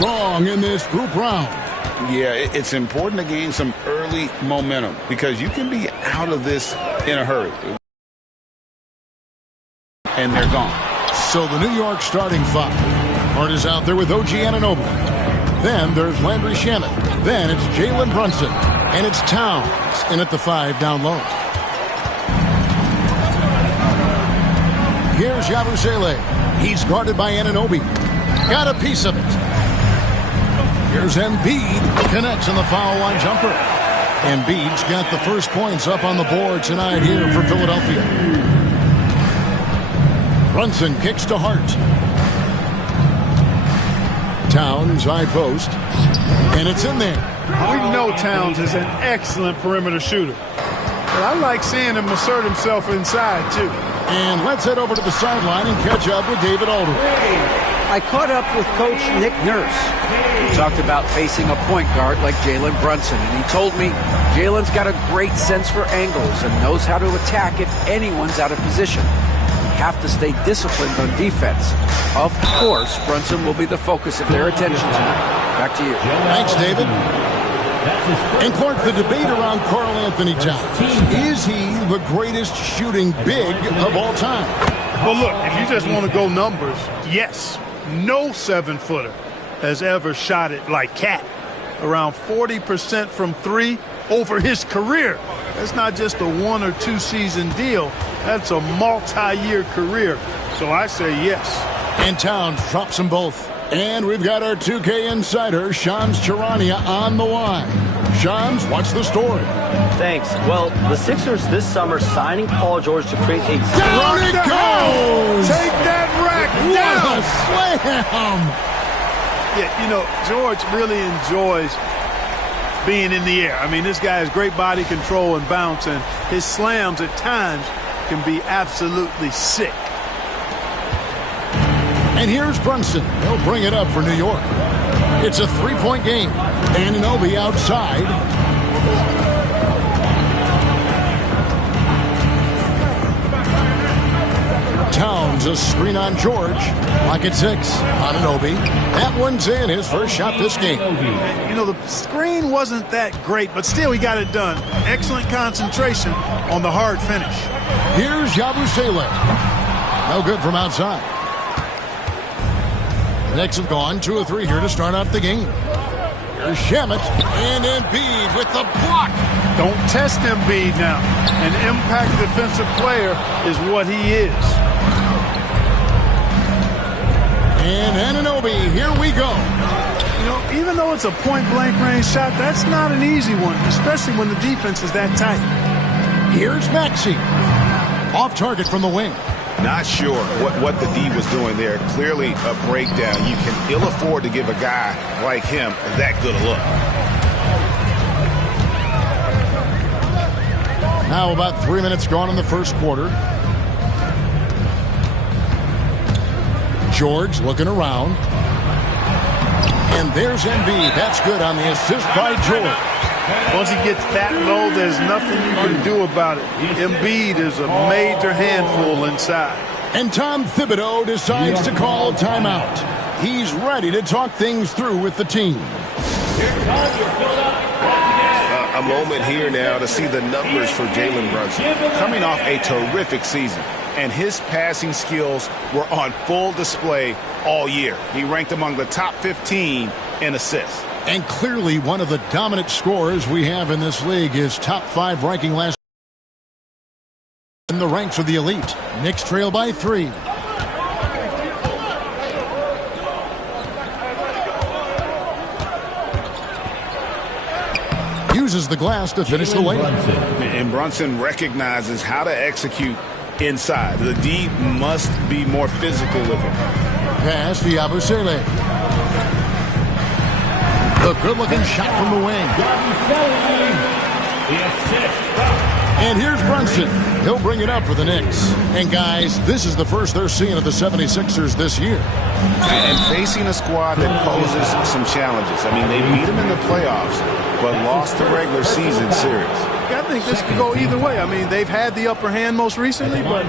strong in this group round. Yeah, it's important to gain some early momentum because you can be out of this in a hurry. And they're gone. So the New York starting five. Hart is out there with OG Anunoby. Then there's Landry Shamet. Then it's Jalen Brunson. And it's Towns in at the 5 down low. Here's Yabusele. He's guarded by Anunoby. Got a piece of it. Here's Embiid. Connects on the foul line jumper. Embiid's got the first points up on the board tonight here for Philadelphia. Brunson kicks to Hart. Towns high post. And it's in there. We know Towns is an excellent perimeter shooter. But I like seeing him assert himself inside, too. And let's head over to the sideline and catch up with David Aldridge. I caught up with Coach Nick Nurse. He talked about facing a point guard like Jalen Brunson, and he told me Jalen's got a great sense for angles and knows how to attack if anyone's out of position. You have to stay disciplined on defense. Of course, Brunson will be the focus of their attention tonight. Back to you. Thanks, David. And Clark, the debate around Karl Anthony Towns. Is he the greatest shooting big of all time? Well, look, if you just want to go numbers, yes. No 7-footer has ever shot it like Cat. Around 40% from three over his career. That's not just a 1 or 2 season deal. That's a multi-year career. So I say yes. And Towns drops them both. And we've got our 2K insider, Shams Charania, on the line. Shams, what's the story? Thanks. Well, the Sixers this summer signing Paul George to create a... Down it goes! Take that rack down! What a slam! Yeah, you know, George really enjoys being in the air. I mean, this guy has great body control and bounce, and his slams at times can be absolutely sick. And here's Brunson. He'll bring it up for New York. It's a 3-point game. Anunoby outside. Towns a screen on George. Lock at 6. Anunoby. That one's in. His first shot this game. You know, the screen wasn't that great, but still he got it done. Excellent concentration on the hard finish. Here's Yabusele. No good from outside. The Knicks have gone 2 of 3 here to start out the game. Here's Shamet and Embiid with the block. Don't test Embiid now. An impact defensive player is what he is. And Anunoby, here we go. You know, even though it's a point-blank range shot, that's not an easy one, especially when the defense is that tight. Here's Maxey. Off target from the wing. Not sure what the D was doing there. Clearly a breakdown. You can ill afford to give a guy like him that good a look. Now about 3 minutes gone in the first quarter. George looking around. And there's Embiid. That's good on the assist by George. Once he gets that low, there's nothing you can do about it. Embiid is a major handful inside. And Tom Thibodeau decides to call timeout. He's ready to talk things through with the team. A moment here now to see the numbers for Jalen Brunson. Coming off a terrific season, and his passing skills were on full display all year. He ranked among the top 15 in assists. And clearly one of the dominant scorers we have in this league. His top 5 ranking last in the ranks of the elite. Knicks trail by 3. Uses the glass to finish the layup. And Brunson recognizes how to execute inside. The D must be more physical with him. Pass to Yabusele. The good-looking shot from the wing. And here's Brunson. He'll bring it up for the Knicks. And, guys, this is the first they're seeing of the 76ers this year. And facing a squad that poses some challenges. I mean, they beat them in the playoffs, but lost the regular season series. I think this could go either way. I mean, they've had the upper hand most recently, but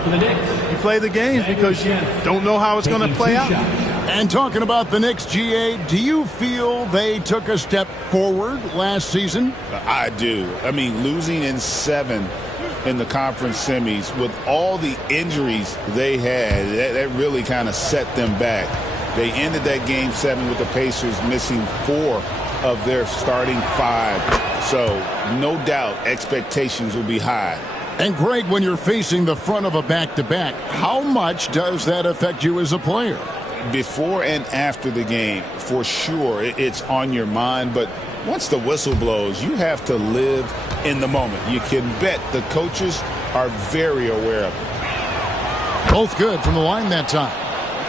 you play the games because you don't know how it's going to play out. And talking about the Knicks, GA, do you feel they took a step forward last season? I do. I mean, losing in 7 in the conference semis with all the injuries they had, that really kind of set them back. They ended that game 7 with the Pacers missing 4 of their starting 5. So no doubt expectations will be high. And Greg, when you're facing the front of a back-to-back, how much does that affect you as a player? Before and after the game, for sure, it's on your mind. But once the whistle blows, you have to live in the moment. You can bet the coaches are very aware of it. Both good from the line that time.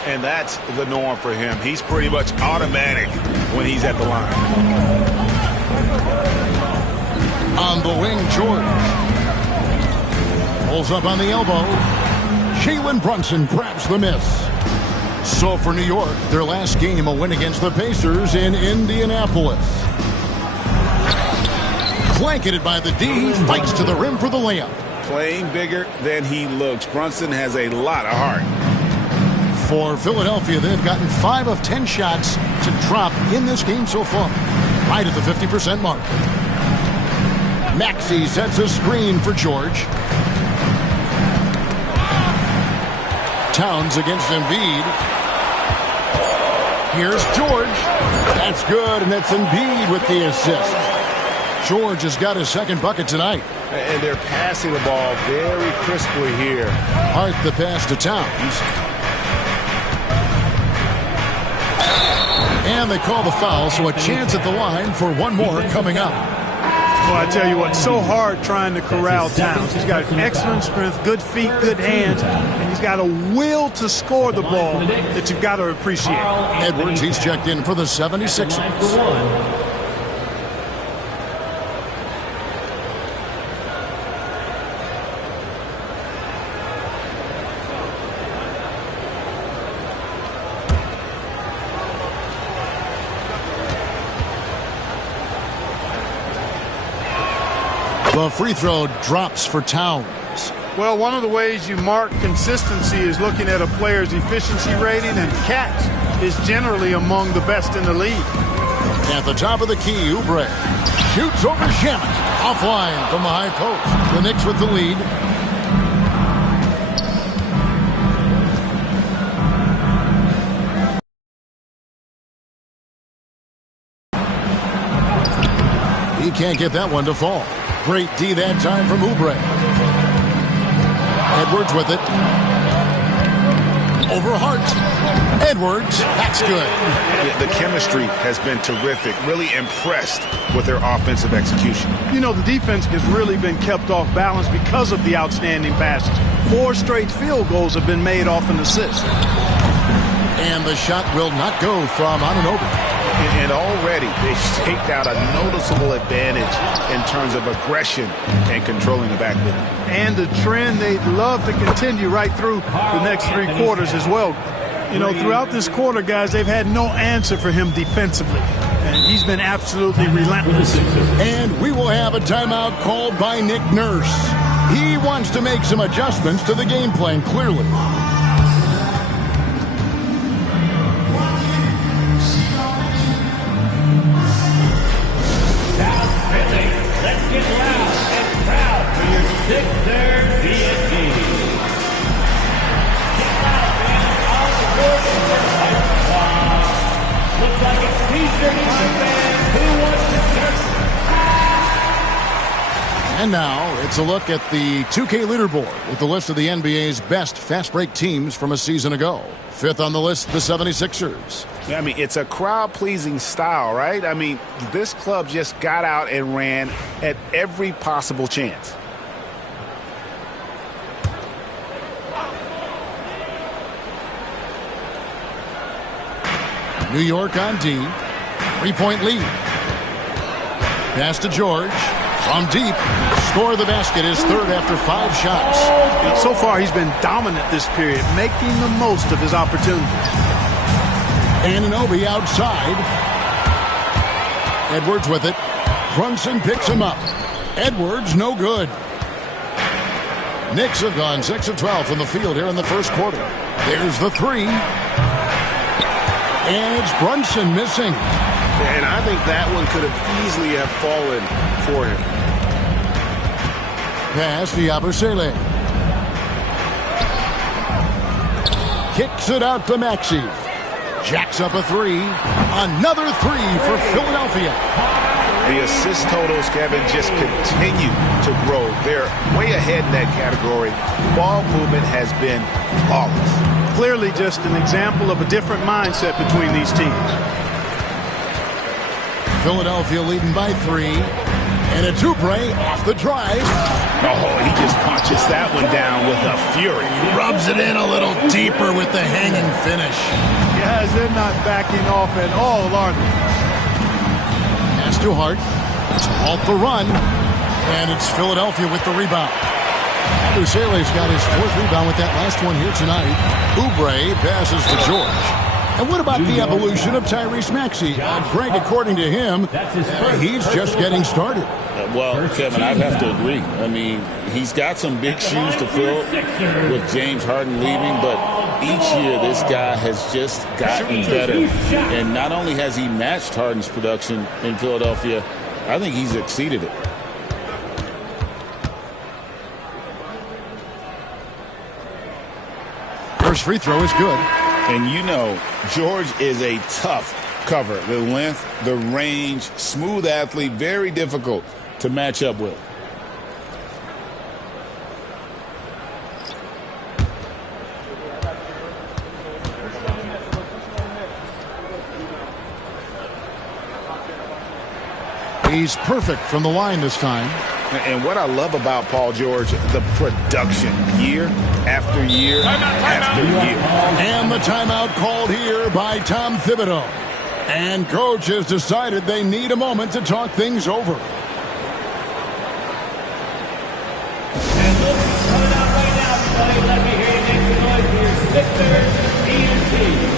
And that's the norm for him. He's pretty much automatic when he's at the line. On the wing, George. Pulls up on the elbow. Jalen Brunson grabs the miss. So for New York, their last game, a win against the Pacers in Indianapolis. Blanketed by the D, fights to the rim for the layup. Playing bigger than he looks. Brunson has a lot of heart. For Philadelphia, they've gotten 5 of 10 shots to drop in this game so far. Right at the 50% mark. Maxey sets a screen for George. Towns against Embiid. Here's George. That's good, and that's Embiid with the assist. George has got his second bucket tonight. And they're passing the ball very crisply here. Hart the pass to Towns. And they call the foul, so a chance at the line for one more coming up. Well, I tell you what, so hard trying to corral Towns. He's got excellent strength, good feet, good hands, and he's got a will to score the ball that you've got to appreciate. Edwards, he's checked in for the 76ers. The free throw drops for Towns. Well, one of the ways you mark consistency is looking at a player's efficiency rating, and Cat is generally among the best in the league. At the top of the key, Oubre shoots over Shamet. Offline from the high post. The Knicks with the lead. He can't get that one to fall. Great D that time from Oubre. Edwards with it. Over Hart. Edwards, that's good. The chemistry has been terrific. Really impressed with their offensive execution. You know, the defense has really been kept off balance because of the outstanding passes. 4 straight field goals have been made off an assist. And the shot will not go from Anunoby. And already they've staked out a noticeable advantage in terms of aggression and controlling the backcourt. And the trend they'd love to continue right through the next 3 quarters as well. You know, throughout this quarter, guys, they've had no answer for him defensively. And he's been absolutely relentless. And we will have a timeout called by Nick Nurse. He wants to make some adjustments to the game plan, clearly. Let's get loud and proud for your Sixers TNT. Get loud, fans, on the court for Looks like it's T-35 fans who wants to start. And now it's a look at the 2K leaderboard with the list of the NBA's best fast break teams from a season ago. 5th on the list, the 76ers. I mean, it's a crowd-pleasing style, right? I mean, this club just got out and ran at every possible chance. New York on D. 3-point lead. Pass to George. From deep. Score the basket, his 3rd after 5 shots. And so far, he's been dominant this period, making the most of his opportunities. Anunoby outside. Edwards with it. Brunson picks him up. Edwards, no good. Knicks have gone 6 of 12 from the field here in the first quarter. There's the 3. And it's Brunson missing. And I think that one could have easily have fallen for him. Pass to Yabusele. Kicks it out to Maxey. Jacks up a three. Another three for Philadelphia. The assist totals, Kevin, just continue to grow. They're way ahead in that category. Ball movement has been flawless. Clearly just an example of a different mindset between these teams. Philadelphia leading by 3. And a Oubre off the drive. Oh, he just punches that one down with a fury. Rubs it in a little deeper with the hanging finish. Guys, they're not backing off at all, are they? Pass to Hart to halt the run. And it's Philadelphia with the rebound. Yabusele's got his 4th rebound with that last one here tonight. Oubre passes to George. And what about the evolution of Tyrese Maxey? Greg, according to him, he's just getting started. Well, Kevin, I'd have to agree. I mean, he's got some big shoes to fill with James Harden leaving, but each year this guy has just gotten better. And not only has he matched Harden's production in Philadelphia, I think he's exceeded it. First free throw is good. And you know, George is a tough cover. The length, the range, smooth athlete, very difficult to match up with. He's perfect from the line this time. And what I love about Paul George, the production, year after year after year. And the timeout called here by Tom Thibodeau. And coach has decided they need a moment to talk things over. And look, coming out right now, everybody. Let me hear you make some noise for your Sixers ENT.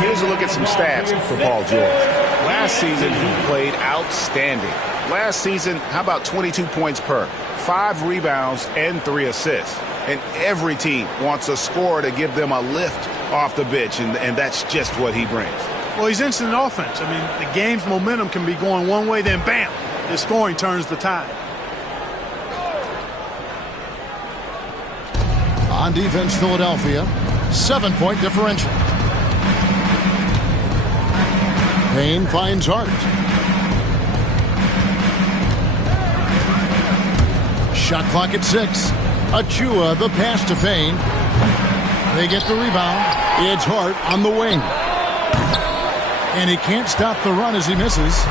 Here's a look at some stats for Paul George. Last season, he played outstanding. Last season, how about 22 points per, 5 rebounds, and 3 assists. And every team wants a scorer to give them a lift off the bench, and that's just what he brings. Well, he's instant offense. I mean, the game's momentum can be going one way, then bam, his scoring turns the tide. On defense, Philadelphia, 7-point differential. Payne finds Hart. Shot clock at 6. Achua, the pass to Payne. They get the rebound. It's Hart on the wing. And he can't stop the run as he misses.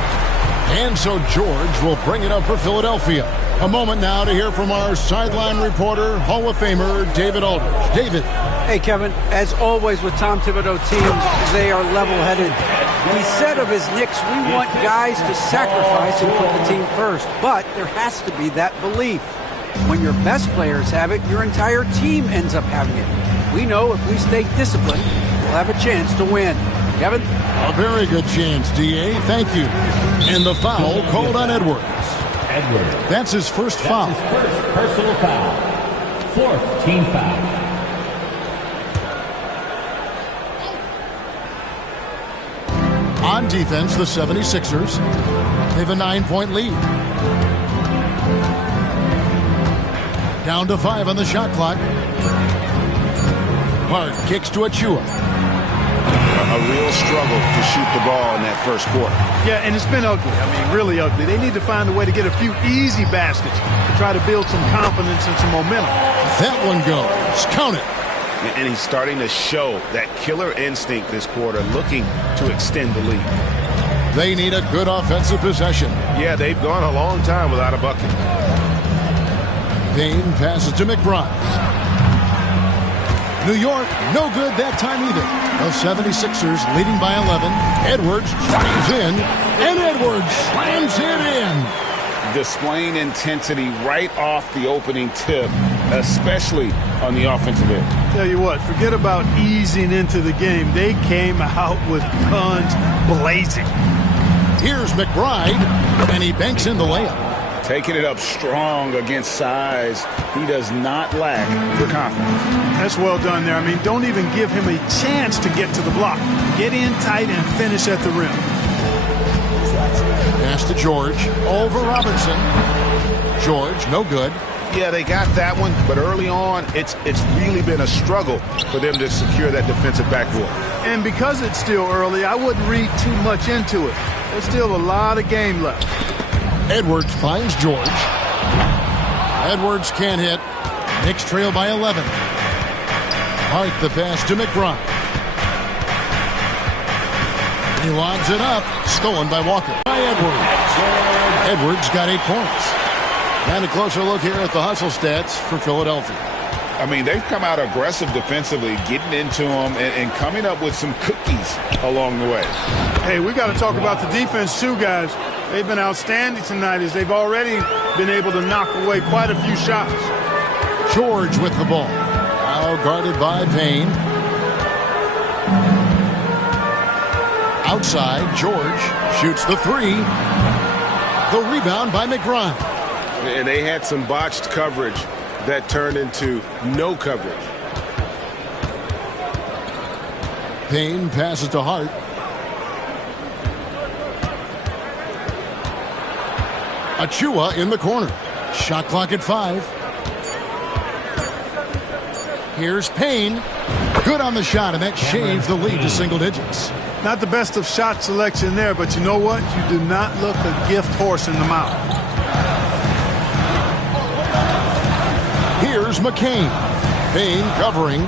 And so George will bring it up for Philadelphia. A moment now to hear from our sideline reporter, Hall of Famer David Aldridge. David. Hey, Kevin, as always with Tom Thibodeau teams, they are level-headed. He said of his Knicks, we want guys to sacrifice and put the team first. But there has to be that belief. When your best players have it, your entire team ends up having it. We know if we stay disciplined, we'll have a chance to win. Kevin? A very good chance, D.A. Thank you. And the foul called on Edwards. That's his first foul. His first personal foul. 4th team foul. On defense, the 76ers, they have a 9-point lead. Down to 5 on the shot clock. Hart kicks to Achua. A real struggle to shoot the ball in that first quarter. Yeah, and it's been ugly. I mean, really ugly. They need to find a way to get a few easy baskets to try to build some confidence and some momentum. That one goes. Count it. And he's starting to show that killer instinct this quarter, looking to extend the lead. They need a good offensive possession. Yeah, they've gone a long time without a bucket. Payne passes to McBride. New York, no good that time either. The 76ers leading by 11. Edwards drives in, and Edwards slams it in. Displaying intensity right off the opening tip, especially on the offensive end. Tell you what, forget about easing into the game. They came out with guns blazing. Here's McBride, and he banks in the layup. Taking it up strong against size. He does not lack for confidence. That's well done there. I mean, don't even give him a chance to get to the block. Get in tight and finish at the rim. Pass to George. Over Robinson. George, no good. Yeah, they got that one, but early on, it's really been a struggle for them to secure that defensive backboard. And because it's still early, I wouldn't read too much into it. There's still a lot of game left. Edwards finds George. Edwards can't hit. Knicks trail by 11. Hart the pass to McBride. He lobs it up. Stolen by Walker. By Edwards. Edwards got 8 points. And a closer look here at the hustle stats for Philadelphia. I mean, they've come out aggressive defensively, getting into them and coming up with some cookies along the way. Hey, we got to talk about the defense too, guys. They've been outstanding tonight as they've already been able to knock away quite a few shots. George with the ball. Now guarded by Payne. Outside, George shoots the 3. The rebound by McBride. And they had some botched coverage that turned into no coverage. Payne passes to Hart. Achua in the corner. Shot clock at 5. Here's Payne. Good on the shot, and that shaves the lead to single digits. Not the best of shot selection there, but you know what? You do not look a gift horse in the mouth. Here's McCain. Payne covering.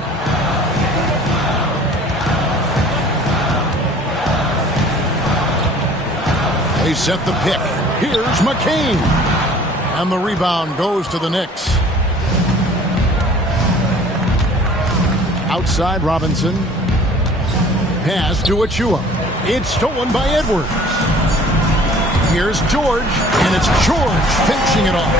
They set the pick. Here's McCain. And the rebound goes to the Knicks. Outside Robinson. Pass to Achua. It's stolen by Edwards. Here's George, and it's George finishing it off.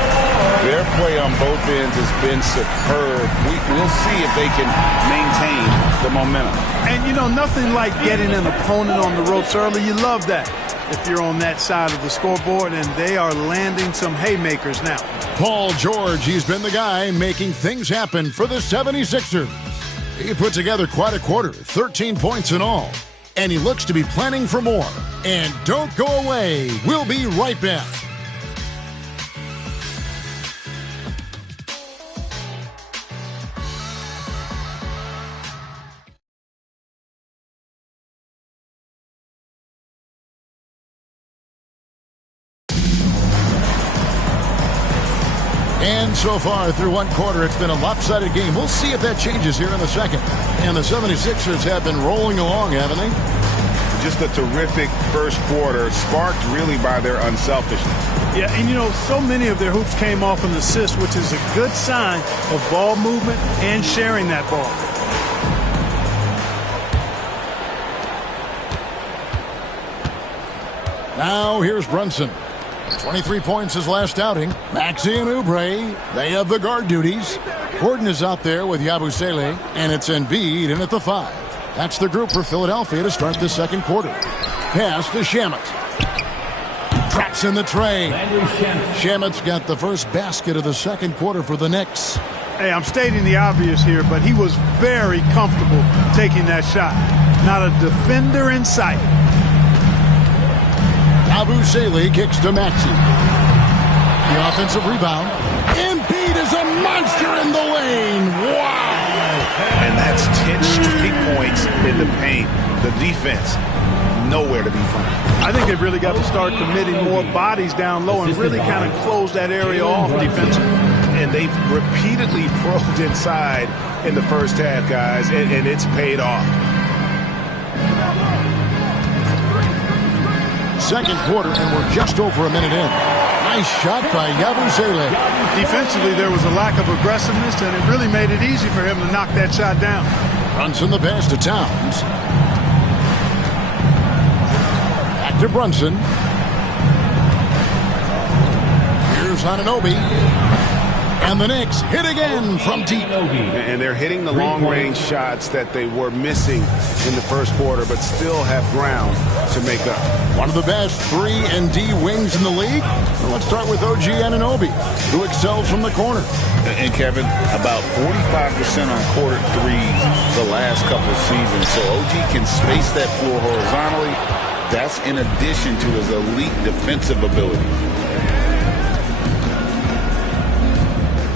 Their play on both ends has been superb. We'll see if they can maintain the momentum. And, you know, nothing like getting an opponent on the ropes early. You love that if you're on that side of the scoreboard, and they are landing some haymakers now. Paul George, he's been the guy making things happen for the 76ers. He put together quite a quarter, 13 points in all. And he looks to be planning for more. And don't go away. We'll be right back. And so far through one quarter, it's been a lopsided game. We'll see if that changes here in the second. And the 76ers have been rolling along, haven't they? Just a terrific first quarter, sparked really by their unselfishness. Yeah, and you know, so many of their hoops came off an assist, which is a good sign of ball movement and sharing that ball. Now here's Brunson. 23 points his last outing. Maxey and Oubre, they have the guard duties. Gordon is out there with Yabusele, and it's Embiid in at the 5. That's the group for Philadelphia to start the second quarter. Pass to Shamet. Traps in the tray. Shamet's got the first basket of the second quarter for the Knicks. Hey, I'm stating the obvious here, but he was very comfortable taking that shot. Not a defender in sight. Yabusele kicks to Maxey. The offensive rebound. Embiid is a monster in the lane. Wow. And that's 10 straight points in the paint. The defense, nowhere to be found. I think they've really got to start committing more bodies down low and really kind of close that area off defensively. And they've repeatedly probed inside in the first half, guys, and it's paid off. Second quarter, and we're just over a minute in. Nice shot by Yabusele. Defensively, there was a lack of aggressiveness, and it really made it easy for him to knock that shot down. Brunson the pass to Towns. Back to Brunson. Here's Anunoby. And the Knicks hit again from deep. And they're hitting the long-range shots that they were missing in the first quarter, but still have ground to make up. One of the best 3-and-D wings in the league. Well, let's start with OG Anunoby, who excels from the corner. And Kevin, about 45% on quarter threes the last couple of seasons. So OG can space that floor horizontally. That's in addition to his elite defensive ability.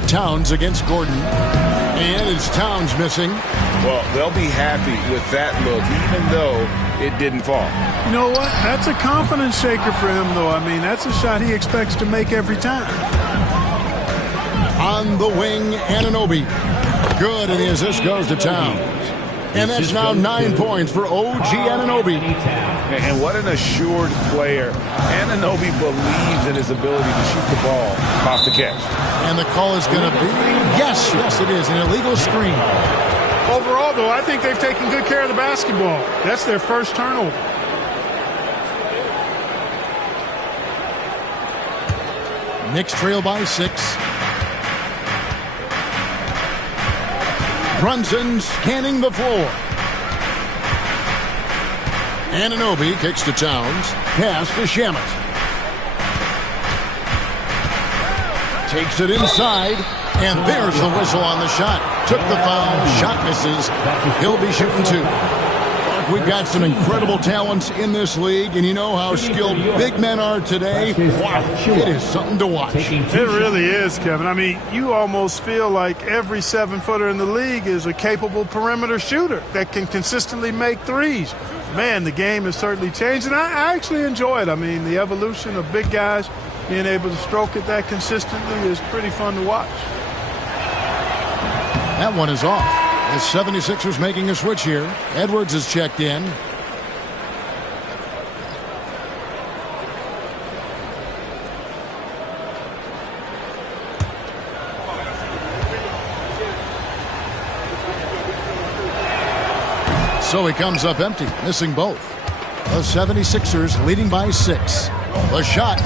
Towns against Gordon. And it's Towns missing. Well, they'll be happy with that look, even though it didn't fall. You know what? That's a confidence shaker for him, though. I mean, that's a shot he expects to make every time. On the wing, Anunoby. Good, and the assist goes to Towns. And that's now 9 points for OG Anunoby. And what an assured player. Anunoby believes in his ability to shoot the ball off the catch. And the call is going to be, yes, it is, an illegal screen. Overall, though, I think they've taken good care of the basketball. That's their first turnover. Knicks trail by 6. Brunson scanning the floor. Anunoby kicks to Towns. Pass to Shamet. Takes it inside. And there's the whistle on the shot. Took the foul. Shot misses. He'll be shooting 2. Look, we've got some incredible talents in this league. And you know how skilled big men are today. Wow, it is something to watch. It really is, Kevin. I mean, you almost feel like every 7-footer in the league is a capable perimeter shooter that can consistently make threes. Man, the game has certainly changed, and I actually enjoy it. I mean, the evolution of big guys being able to stroke it that consistently is pretty fun to watch. That one is off. The 76ers making a switch here. Edwards is checked in. So he comes up empty, missing both. The 76ers leading by 6. The shot.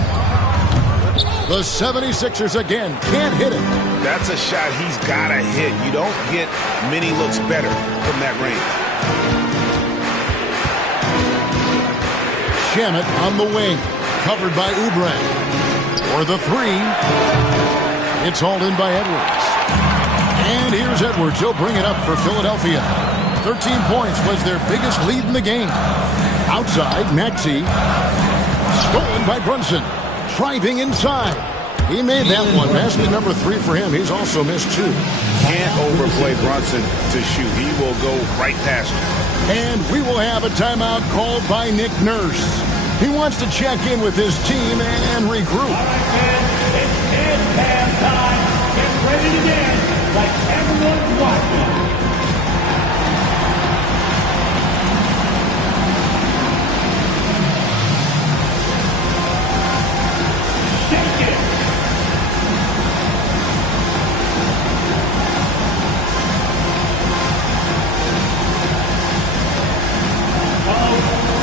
The 76ers again can't hit it. That's a shot he's got to hit. You don't get many looks better from that range. Shamet on the wing, covered by Oubre. For the 3. It's hauled in by Edwards. And here's Edwards. He'll bring it up for Philadelphia. 13 points was their biggest lead in the game. Outside, Maxey. Stolen by Brunson. Driving inside. He made that one. Basket number 3 for him. He's also missed 2. Can't overplay Brunson to shoot. He will go right past you. And we will have a timeout called by Nick Nurse. He wants to check in with his team and regroup. All right, man. It's halftime. Get ready to dance like everyone's watching.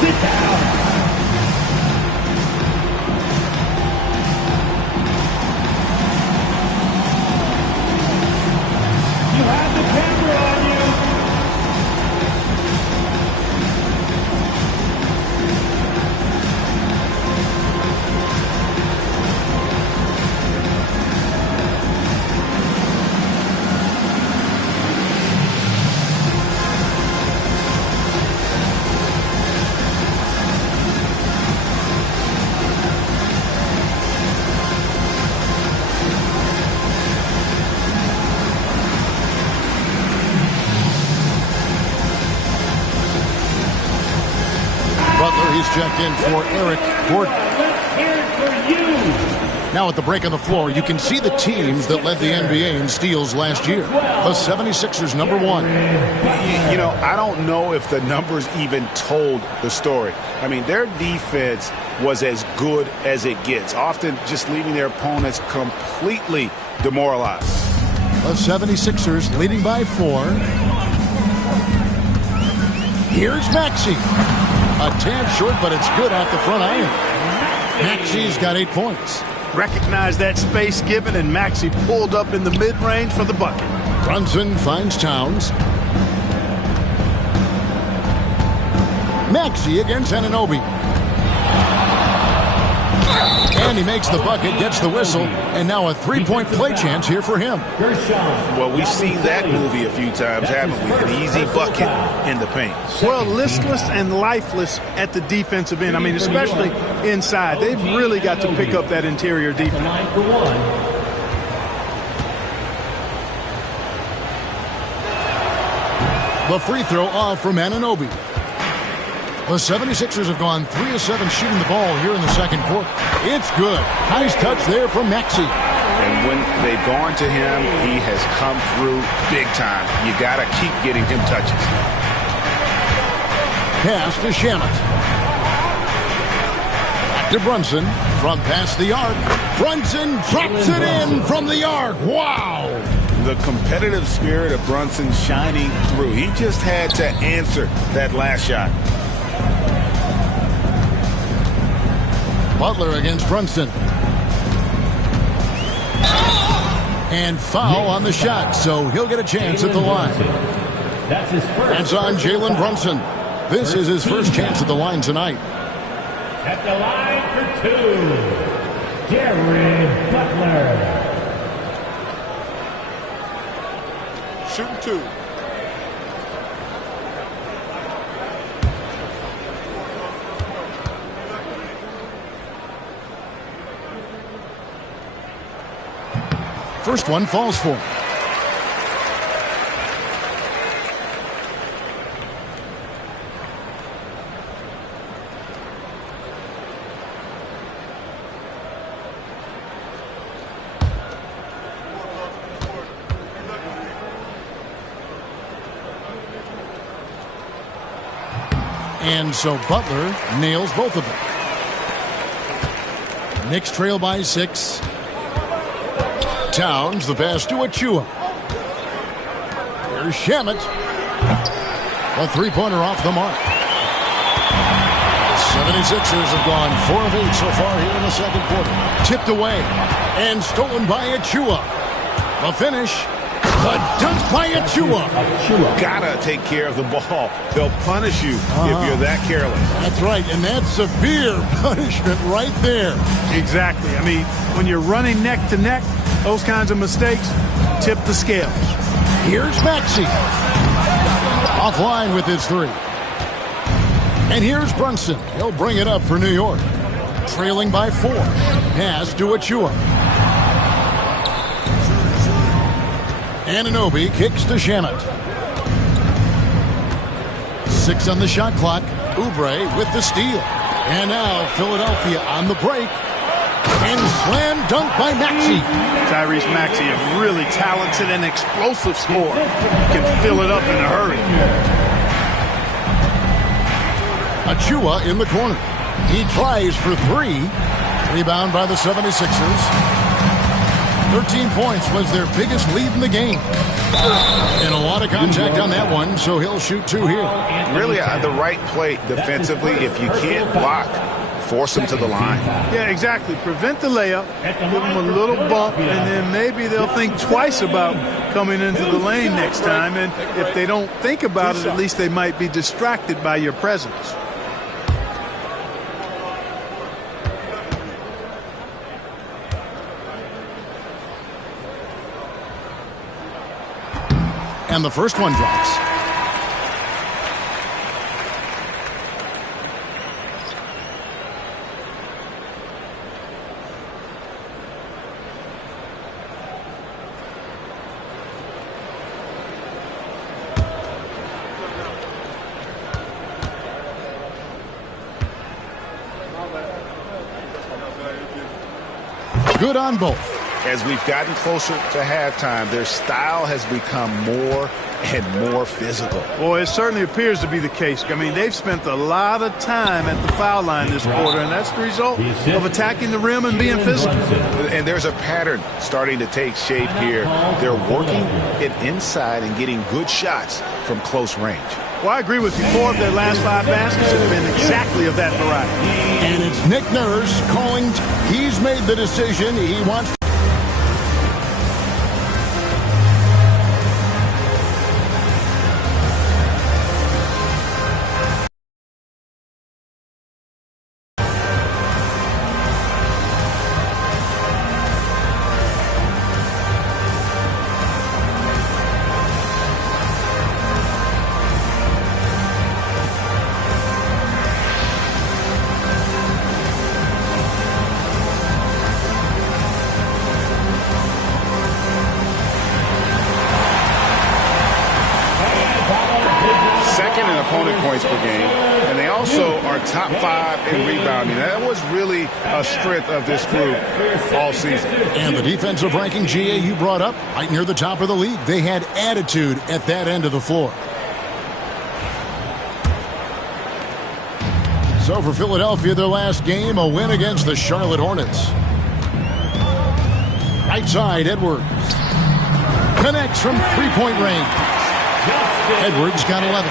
Sit down. You have the camera he's checked in for Eric Gordon. Let's hear it for you. Now at the break on the floor, you can see the teams that led the NBA in steals last year. The 76ers, number 1. You know, I don't know if the numbers even told the story. I mean, their defense was as good as it gets, often just leaving their opponents completely demoralized. The 76ers leading by 4. Here's Maxey. A tad short, but it's good off the front iron. Maxey's got 8 points. Recognized that space given, and Maxey pulled up in the mid-range for the bucket. Brunson finds Towns. Maxey against Anunoby. And he makes the bucket, gets the whistle, and now a 3-point play chance here for him. Well, we've seen that movie a few times, haven't we? An easy bucket in the paint. Well, listless and lifeless at the defensive end. I mean, especially inside. They've really got to pick up that interior defense. 9 for 1. The free throw off from Anunoby. The 76ers have gone 3 of 7 shooting the ball here in the second quarter. It's good. Nice touch there from Maxey. And when they've gone to him, he has come through big time. You got to keep getting him touches. Pass to Shamet. Back to Brunson. From past the arc. Brunson drops it in from the arc. Wow! The competitive spirit of Brunson shining through. He just had to answer that last shot. Butler against Brunson. And foul on the shot, so he'll get a chance at the line. That's his first. That's on Jalen Brunson. This is his first chance at the line tonight. At the line for 2, Jared Butler. Shooting 2. First one falls for him. And so Butler nails both of them. Knicks trail by 6. Towns, the pass to Achua. Here's Shamet. A three-pointer off the mark. 76ers have gone 4 of 8 so far here in the second quarter. Tipped away and stolen by Achua. The finish. The dunk by Achua. Gotta take care of the ball. They'll punish you if you're that careless. That's right, and that's severe punishment right there. Exactly. I mean, when you're running neck to neck, those kinds of mistakes tip the scales. Here's Maxey. Offline with his 3. And here's Brunson. He'll bring it up for New York. Trailing by 4. Pass to Achua. Anunoby kicks to Shamet. 6 on the shot clock. Oubre with the steal. And now Philadelphia on the break. And slam dunk by Maxey. Tyrese Maxey, a really talented and explosive scorer. Can fill it up in a hurry. Achua in the corner. He tries for 3. Rebound by the 76ers. 13 points was their biggest lead in the game. And a lot of contact on that one, so he'll shoot 2 here. Really the right play defensively. If you can't block, force him to the line. Yeah, exactly. Prevent the layup, give them a little bump, and then maybe they'll think twice about coming into the lane next time. And if they don't think about it, at least they might be distracted by your presence. And the first one drops. Good on both. As we've gotten closer to halftime, their style has become more and more physical. Well, it certainly appears to be the case. I mean, they've spent a lot of time at the foul line this quarter, and that's the result of attacking the rim and being physical. And there's a pattern starting to take shape here. They're working it inside and getting good shots from close range. Well, I agree with you. 4 of their last 5 baskets have been exactly of that variety. And it's Nick Nurse calling. He's made the decision. He wants. Points per game, and they also are top 5 in rebounding. That was really a strength of this group all season. And the defensive ranking, GA, you brought up right near the top of the league. They had attitude at that end of the floor. So for Philadelphia, their last game, a win against the Charlotte Hornets. Right side, Edwards connects from three-point range. Edwards got 11.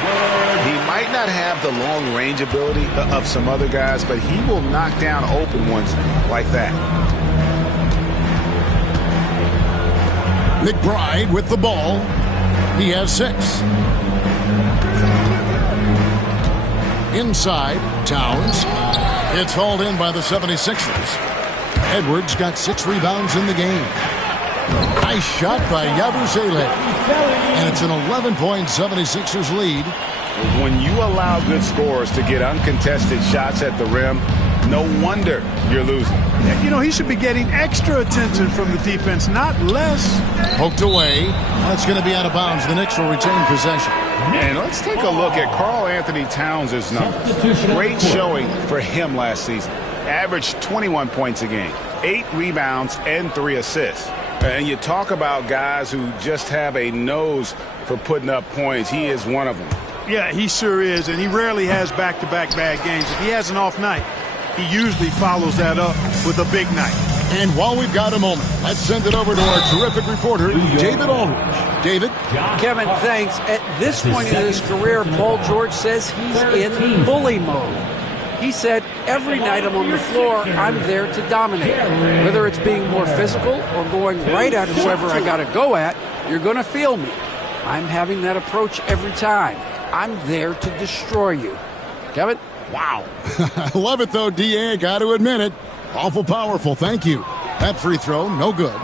He might not have the long range ability of some other guys, but he will knock down open ones like that. McBride with the ball. He has 6. Inside, Towns. It's hauled in by the 76ers. Edwards got 6 rebounds in the game. Nice shot by Yabusele. And it's an 11-point 76ers lead. When you allow good scorers to get uncontested shots at the rim, no wonder you're losing. You know, he should be getting extra attention from the defense, not less. Poked away. That's going to be out of bounds. The Knicks will retain possession. And let's take a look at Karl Anthony Towns' numbers. Great showing for him last season. Averaged 21 points a game, 8 rebounds, and 3 assists. And you talk about guys who just have a nose for putting up points. He is one of them. Yeah, he sure is, and he rarely has back-to-back bad games. If he has an off night, he usually follows that up with a big night. And while we've got a moment, let's send it over to our terrific reporter, David Aldridge. David? Kevin, thanks. At this point in his career, Paul George says he's in bully mode. He said, every night I'm on the floor, I'm there to dominate. Whether it's being more physical or going right at whoever I got to go at, you're going to feel me. I'm having that approach every time. I'm there to destroy you. Kevin? Wow. I love it, though, D.A. Got to admit it. Awful powerful. Thank you. That free throw, no good.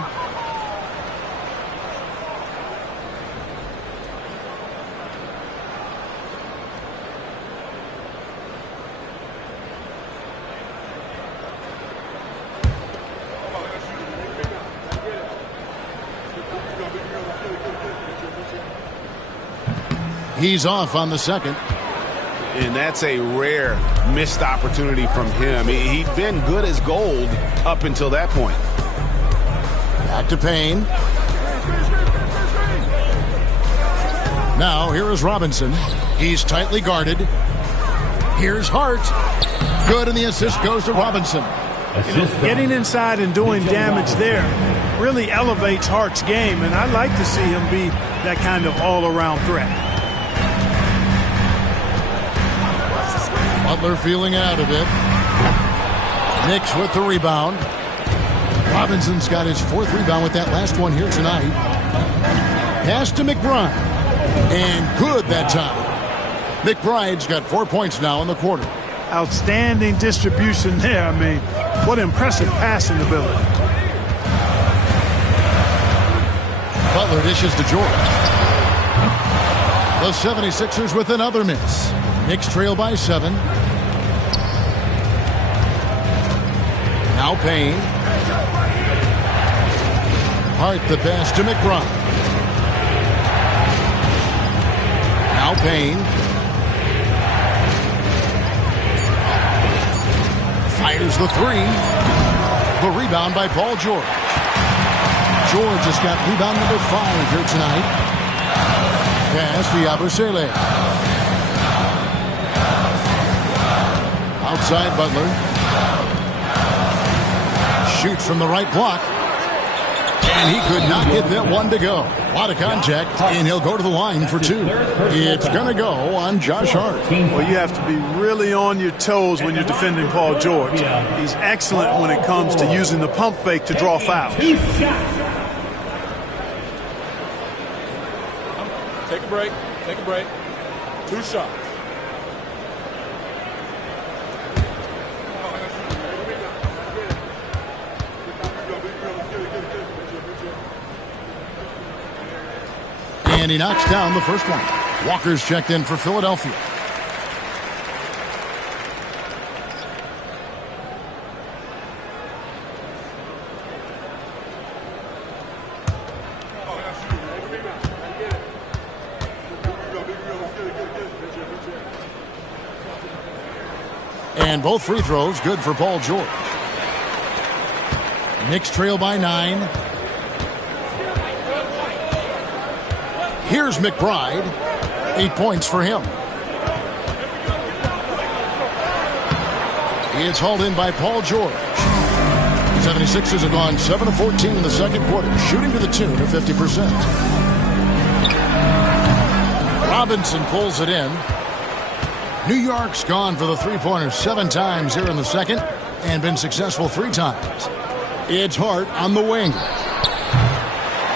He's off on the second. And that's a rare missed opportunity from him. He'd been good as gold up until that point. Back to Payne. Now, here is Robinson. He's tightly guarded. Here's Hart. Good, and the assist goes to Robinson. You know, getting inside and doing damage there really elevates Hart's game, and I'd like to see him be that kind of all-around threat. Butler feeling out of it. Knicks with the rebound. Robinson's got his 4th rebound with that last one here tonight. Pass to McBride. And good that time. McBride's got 4 points now in the quarter. Outstanding distribution there. I mean, what impressive passing ability. Butler dishes to George. The 76ers with another miss. Knicks trail by 7. Now Payne. Hart the pass to McBride. Now Payne. Fires the 3. The rebound by Paul George. George has got rebound number 5 here tonight. Pass to Yabusele. Outside Butler. Shoots from the right block. And he could not get that one to go. A lot of contact, and he'll go to the line for 2. It's going to go on Josh Hart. Well, you have to be really on your toes when you're defending Paul George. He's excellent when it comes to using the pump fake to draw fouls. Take a break. Take a break. 2 shots. And he knocks down the first one. Walker's checked in for Philadelphia. And both free throws good for Paul George. Knicks trail by 9. Here's McBride. 8 points for him. It's hauled in by Paul George. 76ers have gone 7 of 14 in the second quarter, shooting to the tune of 50%. Robinson pulls it in. New York's gone for the three-pointer 7 times here in the second and been successful 3 times. It's Hart on the wing.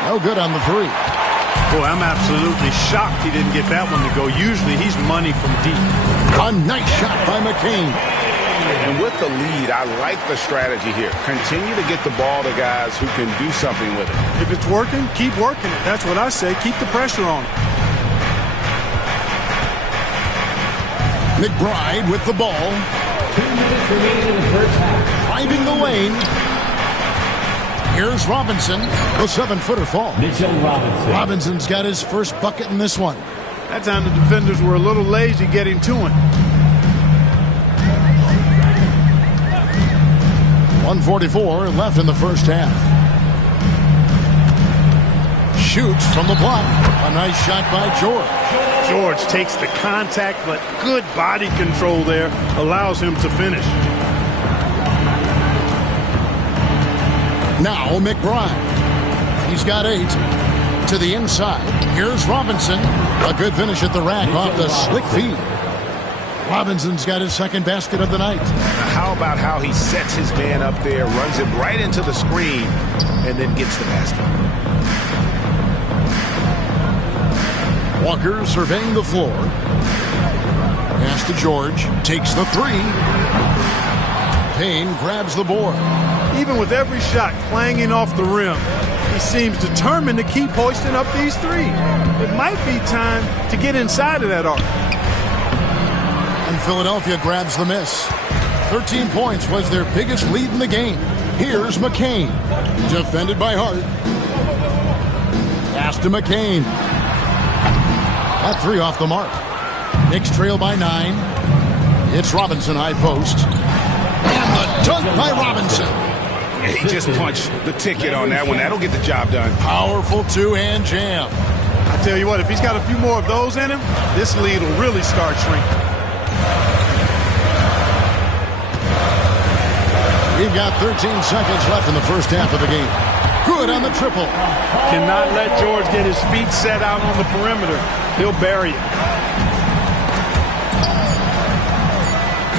No good on the 3. Boy, I'm absolutely shocked he didn't get that one to go. Usually he's money from deep. A nice shot by McCain. And with the lead, I like the strategy here. Continue to get the ball to guys who can do something with it. If it's working, keep working it. That's what I say. Keep the pressure on. McBride with the ball. 2 minutes remaining in the first half. Driving the lane. Here's Robinson. The 7-footer fall. Mitchell Robinson. Robinson's got his first bucket in this one. That time the defenders were a little lazy getting to him. 1:44 left in the first half. Shoots from the block. A nice shot by George. George takes the contact, but good body control there allows him to finish. Now McBride. He's got 8. To the inside. Here's Robinson. A good finish at the rack off the slick feed. Robinson's got his second basket of the night. How about how he sets his man up there, runs him right into the screen, and then gets the basket. Walker surveying the floor. Pass to George. Takes the 3. Payne grabs the board. Even with every shot clanging off the rim, he seems determined to keep hoisting up these 3. It might be time to get inside of that arc. And Philadelphia grabs the miss. 13 points was their biggest lead in the game. Here's McCain. Defended by Hart. Pass to McCain. That 3 off the mark. Knicks trail by 9. It's Robinson high post. And the dunk by Robinson. He just punched the ticket on that one. That'll get the job done. Powerful 2-hand jam. I tell you what, if he's got a few more of those in him, this lead will really start shrinking. We've got 13 seconds left in the first half of the game. Good on the triple. Cannot let George get his feet set out on the perimeter. He'll bury it.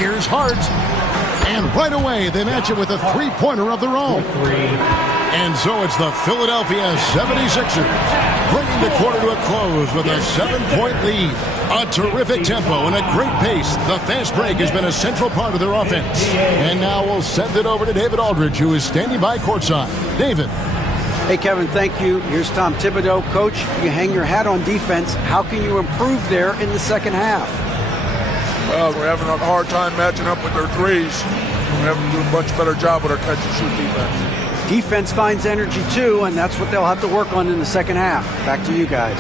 Here's Hart. And right away, they match it with a 3-pointer of their own. And so it's the Philadelphia 76ers bringing the quarter to a close with a 7-point lead. A terrific tempo and a great pace. The fast break has been a central part of their offense. And now we'll send it over to David Aldridge, who is standing by courtside. David. Hey, Kevin, thank you. Here's Tom Thibodeau. Coach, you hang your hat on defense. How can you improve there in the second half? Well, we're having a hard time matching up with their threes. We're having to do a much better job with our catch-and-shoot defense. Defense finds energy, too, and that's what they'll have to work on in the second half. Back to you guys.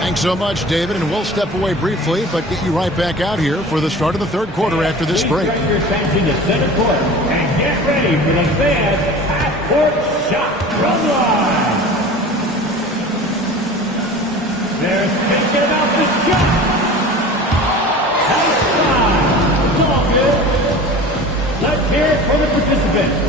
Thanks so much, David, and we'll step away briefly, but get you right back out here for the start of the third quarter after this break. Bring your attention to center court and get ready for the Fed half-court shot from line. They're thinking about the shot. Outside. Come on, Bill. Let's hear it for the participants.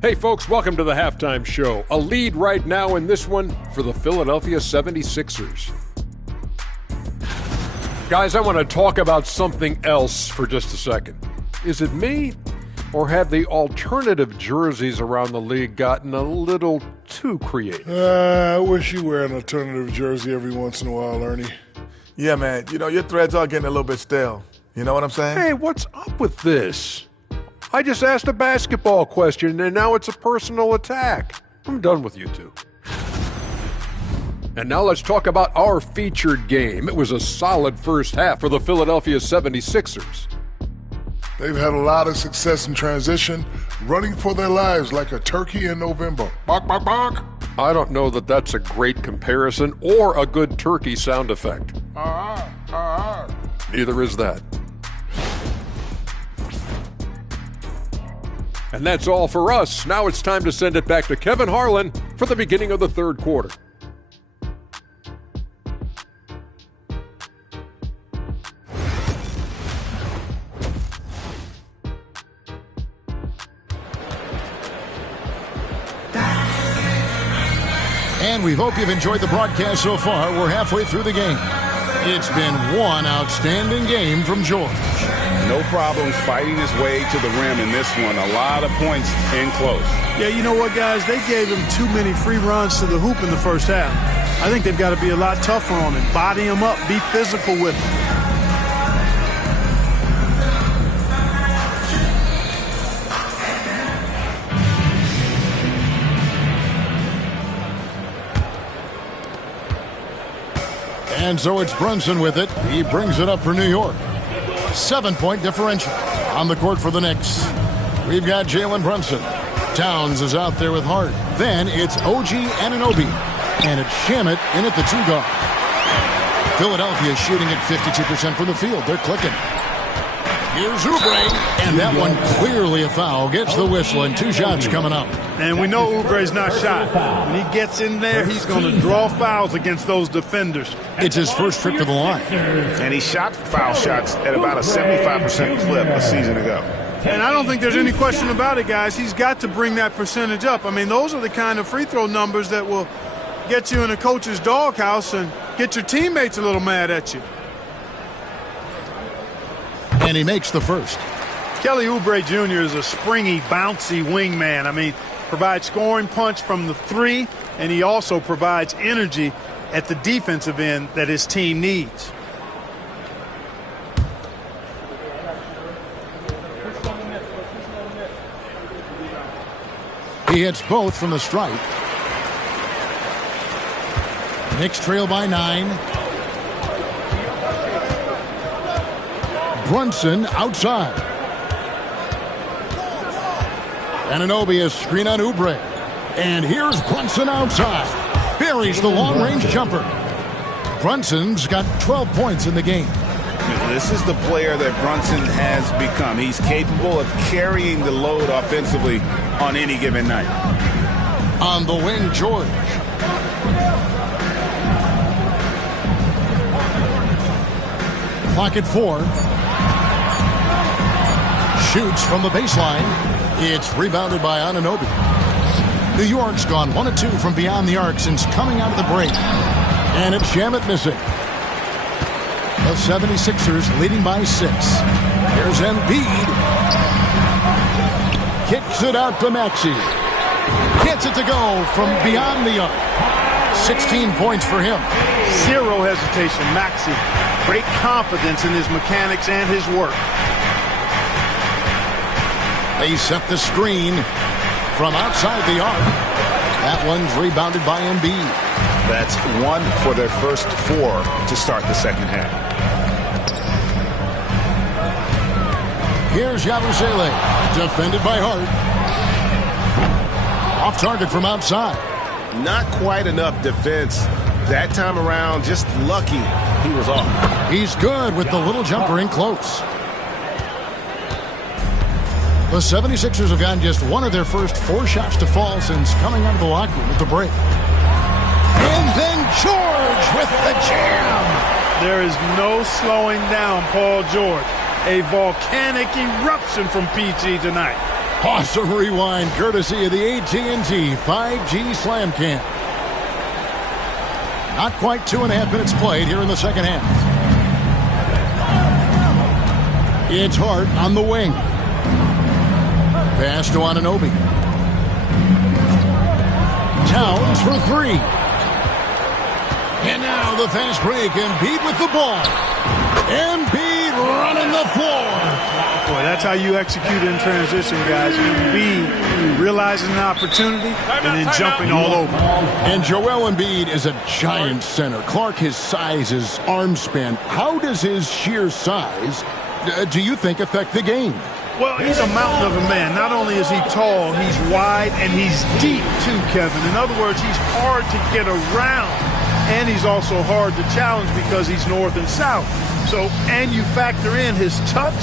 Hey folks, welcome to the Halftime Show. A lead right now in this one for the Philadelphia 76ers. Guys, I want to talk about something else for just a second. Is it me, or have the alternative jerseys around the league gotten a little too creative? I wish you wear an alternative jersey every once in a while, Ernie. Yeah, man. You know, your threads are getting a little bit stale. You know what I'm saying? Hey, what's up with this? I just asked a basketball question, and now it's a personal attack. I'm done with you two. And now let's talk about our featured game. It was a solid first half for the Philadelphia 76ers. They've had a lot of success in transition, running for their lives like a turkey in November. Bark, bark, bark. I don't know that that's a great comparison or a good turkey sound effect. Neither is that. And that's all for us. Now it's time to send it back to Kevin Harlan for the beginning of the third quarter. And we hope you've enjoyed the broadcast so far. We're halfway through the game. It's been one outstanding game from George. No problems fighting his way to the rim in this one. A lot of points in close. Yeah, you know what, guys? They gave him too many free runs to the hoop in the first half. I think they've got to be a lot tougher on him. Body him up. Be physical with him. And so it's Brunson with it. He brings it up for New York. 7-point differential on the court for the Knicks. We've got Jalen Brunson. Towns is out there with Hart. Then it's OG Anunoby. And it's Shamet in at the 2-guard. Philadelphia shooting at 52% from the field. They're clicking. Here's Oubre. And that one clearly a foul. Gets the whistle and 2 shots coming up. And we know Oubre's not shot. When he gets in there, he's going to draw fouls against those defenders. It's his first trip to the line. And he shot foul shots at about a 75% clip a season ago. And I don't think there's any question about it, guys. He's got to bring that percentage up. I mean, those are the kind of free throw numbers that will get you in a coach's doghouse and get your teammates a little mad at you. And he makes the first. Kelly Oubre Jr. is a springy, bouncy wingman. I mean, provides scoring punch from the 3, and he also provides energy at the defensive end that his team needs. He hits both from the stripe. Knicks trail by 9. Brunson outside. Anunoby is screen on Oubre. And here's Brunson outside. Buries the long-range jumper. Brunson's got 12 points in the game. This is the player that Brunson has become. He's capable of carrying the load offensively on any given night. On the wing, George. Clock at 4. Shoots from the baseline. It's rebounded by Anunoby. New York's gone 1 of 2 from beyond the arc since coming out of the break. And it's Shamet missing. The 76ers leading by 6. Here's Embiid. Kicks it out to Maxey. Gets it to go from beyond the arc. 16 points for him. Zero hesitation. Maxey. Great confidence in his mechanics and his work. They set the screen from outside the arc. That one's rebounded by Embiid. That's 1 for their first 4 to start the second half. Here's Yabusele, defended by Hart. Off target from outside. Not quite enough defense. That time around, just lucky he was off. He's good with the little jumper in close. The 76ers have gotten just one of their first 4 shots to fall since coming out of the locker room at the break. And then George with the jam. There is no slowing down Paul George. A volcanic eruption from PG tonight. Awesome rewind courtesy of the AT&T 5G Slam Cam. Not quite 2.5 minutes played here in the second half. It's Hart on the wing. Pass to Anunoby. Towns for 3. And now the fast break. Embiid with the ball. Embiid running the floor. Boy, that's how you execute in transition, guys. Embiid realizing an opportunity and then jumping all over. And Joel Embiid is a giant center. Clark, his size, his arm span. How does his sheer size, do you think, affect the game? Well, he's a mountain of a man. Not only is he tall, he's wide, and he's deep, too, Kevin. In other words, he's hard to get around. And he's also hard to challenge because he's north and south. So, and you factor in his touch.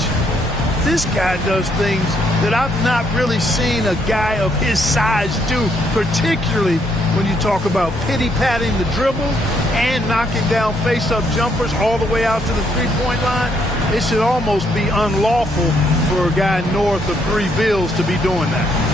This guy does things that I've not really seen a guy of his size do, particularly when you talk about pity-patting the dribble and knocking down face-up jumpers all the way out to the three-point line. It should almost be unlawful for a guy north of 3 bills to be doing that.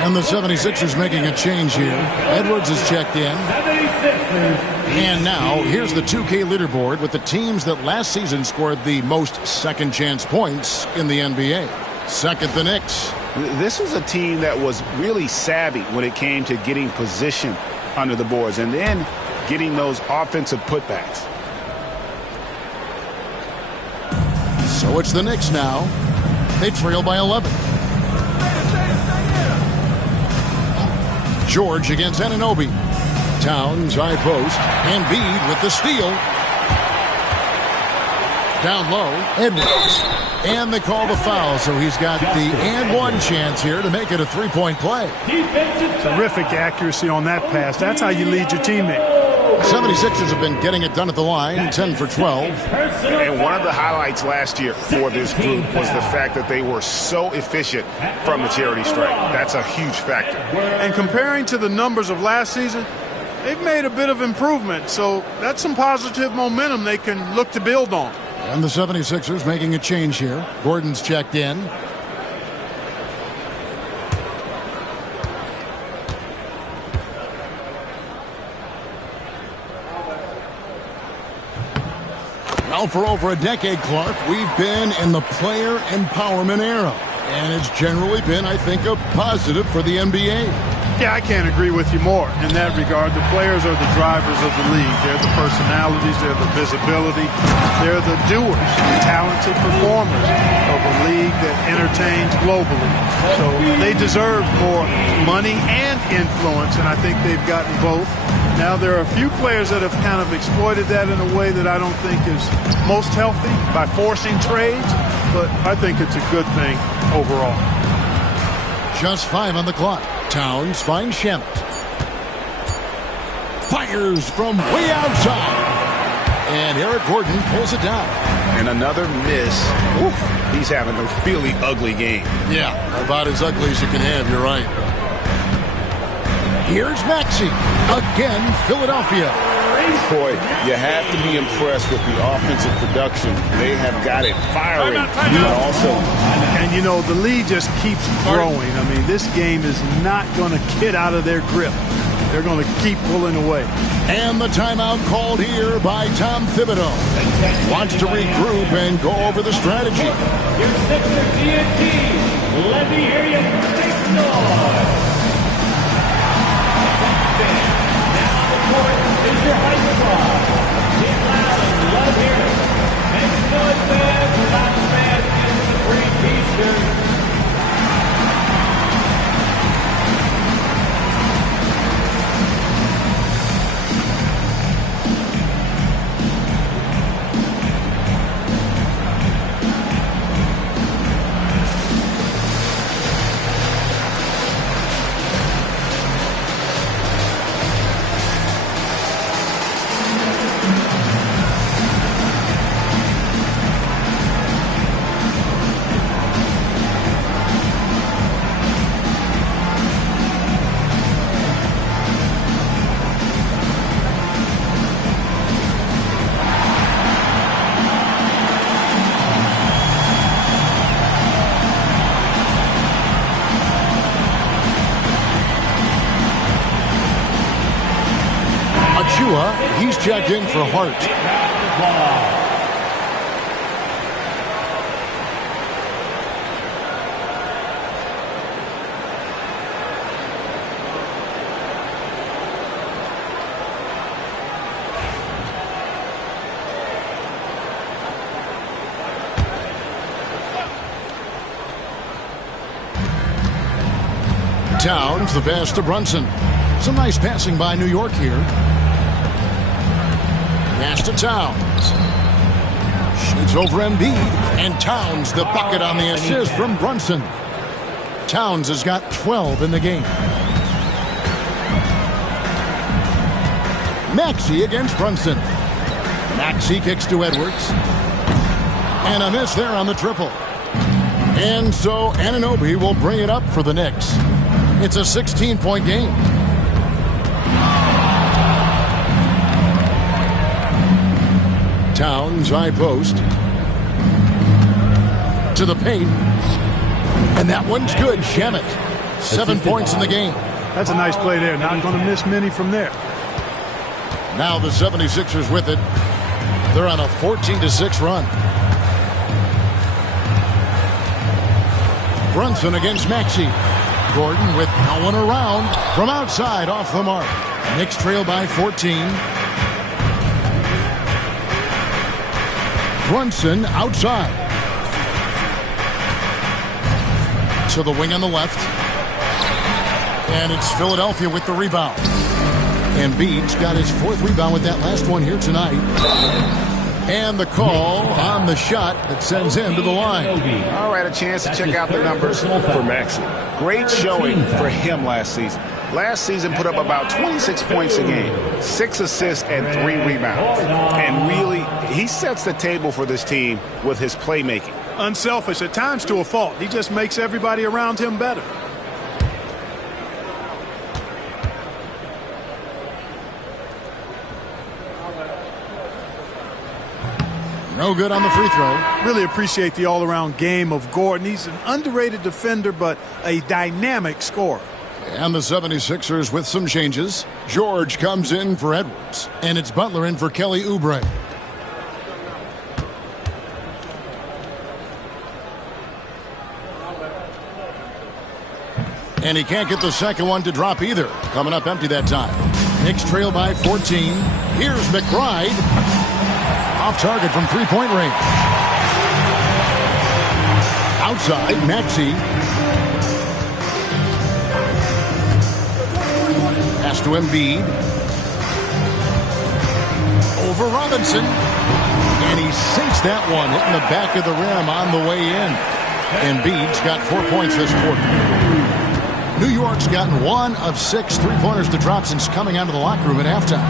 And the 76ers making a change here. Edwards is checked in. And now, here's the 2K leaderboard with the teams that last season scored the most second-chance points in the NBA. Second, the Knicks. This was a team that was really savvy when it came to getting position under the boards and then getting those offensive putbacks. So it's the Knicks now. They trail by 11. George against Anunoby. Towns, high post. Embiid with the steal. Down low, Edwards. And they call the foul, so he's got the and one chance here to make it a three-point play. Terrific accuracy on that pass. That's how you lead your teammate. 76ers have been getting it done at the line, 10 for 12. And one of the highlights last year for this group was the fact that they were so efficient from the charity stripe. That's a huge factor. And comparing to the numbers of last season, they've made a bit of improvement. So that's some positive momentum they can look to build on. And the 76ers making a change here. Gordon's checked in. Well, for over a decade, Clark, we've been in the player empowerment era. And it's generally been, I think, a positive for the NBA. Yeah, I can't agree with you more in that regard. The players are the drivers of the league. They're the personalities. They're the visibility. They're the doers, the talented performers of a league that entertains globally. So they deserve more money and influence, and I think they've gotten both. Now, there are a few players that have kind of exploited that in a way that I don't think is most healthy by forcing trades, but I think it's a good thing overall. Just 5 on the clock. Towns finds Shamet. Fires from way outside. And Eric Gordon pulls it down. And another miss. Oof, he's having a really ugly game. Yeah, about as ugly as you can have, you're right. Here's Maxey. Again, Philadelphia. Boy, you have to be impressed with the offensive production. They have got it firing, but also. And, you know, the lead just keeps growing. I mean, this game is not going to get out of their grip. They're going to keep pulling away. And the timeout called here by Tom Thibodeau. Wants to regroup and go over the strategy. Your Sixer TNT. Let me hear you make some noise. Now on the court is your high squad. Get loud and let them hear it. Make some noise, fans. We're not fans. Get the free t-shirt. He's checked in for Hart. Towns, the pass to Brunson. Some nice passing by New York here. Pass to Towns. Shoots over Embiid. And Towns, the bucket on the assist from Brunson. Towns has got 12 in the game. Maxey against Brunson. Maxey kicks to Edwards. And a miss there on the triple. And so Anunoby will bring it up for the Knicks. It's a 16-point game. Towns, high post. To the paint. And that one's good. Shamet. 7 points in the game. That's a nice play there. Not going to miss many from there. Now the 76ers with it. They're on a 14-6 run. Brunson against Maxey. Gordon with no one around. From outside, off the mark. Knicks trail by 14. Brunson outside. To the wing on the left. And it's Philadelphia with the rebound. Embiid's got his 4th rebound with that last one here tonight. And the call on the shot that sends him to the line. All right, a chance to check out the numbers for Maxey. Great showing for him last season. Last season put up about 26 points a game, 6 assists and 3 rebounds. And really, he sets the table for this team with his playmaking. Unselfish, at times to a fault. He just makes everybody around him better. No good on the free throw. Really appreciate the all-around game of Gordon. He's an underrated defender, but a dynamic scorer. And the 76ers with some changes. George comes in for Edwards. And it's Butler in for Kelly Oubre. And he can't get the second one to drop either. Coming up empty that time. Knicks trail by 14. Here's McBride. Off target from three-point range. Outside, Maxey. Pass to Embiid. Over Robinson. And he sinks that one, hitting the back of the rim on the way in. Embiid's got 4 points this quarter. New York's gotten 1 of 6 three-pointers to drop since coming out of the locker room at halftime.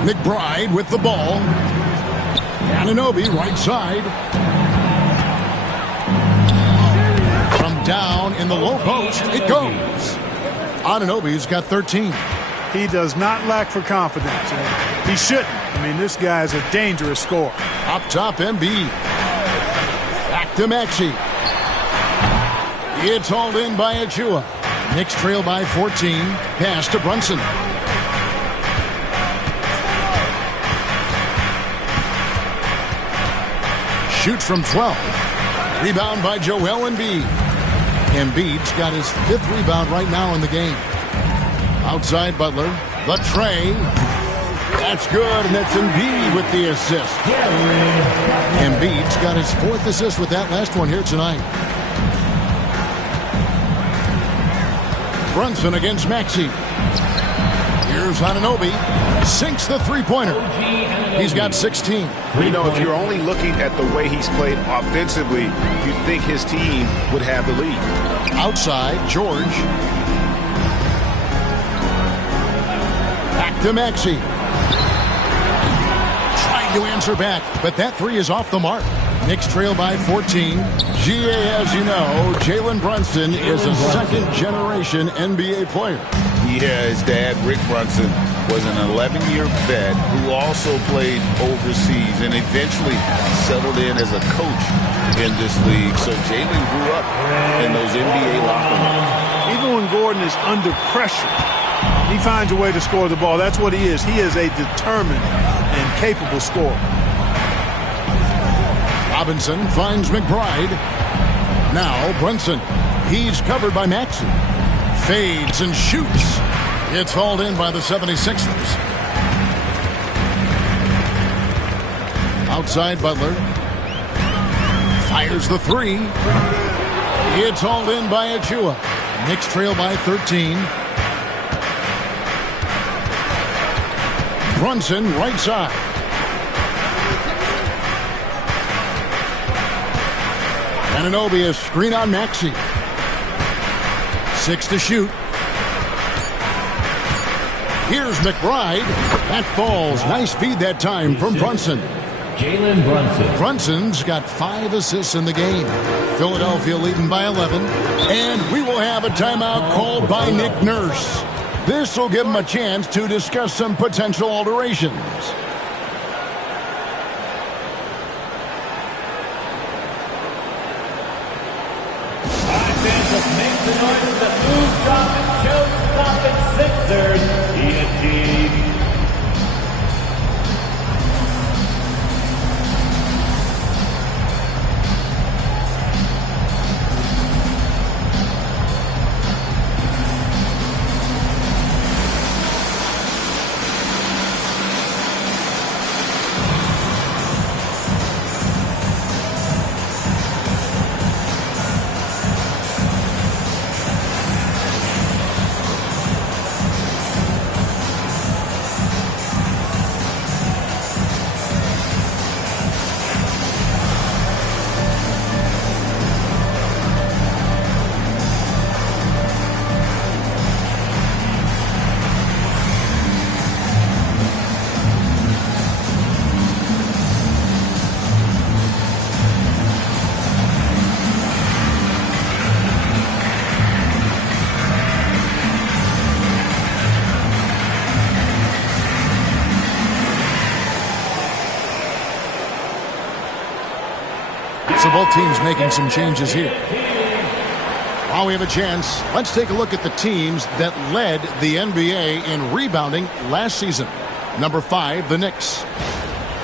McBride with the ball. Anunoby right side. From down in the low post, it goes. Anunoby's got 13. He does not lack for confidence. He shouldn't. I mean, this guy is a dangerous scorer. Up top, Embiid. Back to Maxey. It's hauled in by Achua. Knicks trail by 14. Pass to Brunson. Shoots from 12. Rebound by Joel Embiid. Embiid's got his 5th rebound right now in the game. Outside Butler. The tray. That's good, and that's Embiid with the assist. Embiid's got his 4th assist with that last one here tonight. Brunson against Maxey. Here's Anunoby. Sinks the three-pointer. He's got 16. You know, if you're only looking at the way he's played offensively, you'd think his team would have the lead. Outside, George. Back to Maxey. Trying to answer back, but that three is off the mark. Knicks trail by 14. GA, as you know, Jalen Brunson is a second-generation NBA player. Yeah, his dad, Rick Brunson, was an 11-year vet who also played overseas and eventually settled in as a coach in this league. So Jalen grew up in those NBA locker rooms. Even when Gordon is under pressure, he finds a way to score the ball. That's what he is. He is a determined and capable scorer. Robinson finds McBride. Now Brunson. He's covered by Maxey. Fades and shoots. It's hauled in by the 76ers. Outside Butler. Fires the three. It's hauled in by Achua. Knicks trail by 13. Brunson right side. Anunoby a screen on Maxey. 6 to shoot. Here's McBride. That falls. Nice feed that time from Brunson. Jalen Brunson. Brunson's got 5 assists in the game. Philadelphia leading by 11. And we will have a timeout called by Nick Nurse. This will give him a chance to discuss some potential alterations. Make the noise of the move-dropping, show-stopping Sixers. TNT. So both teams making some changes here. While we have a chance, let's take a look at the teams that led the NBA in rebounding last season. Number 5, the Knicks.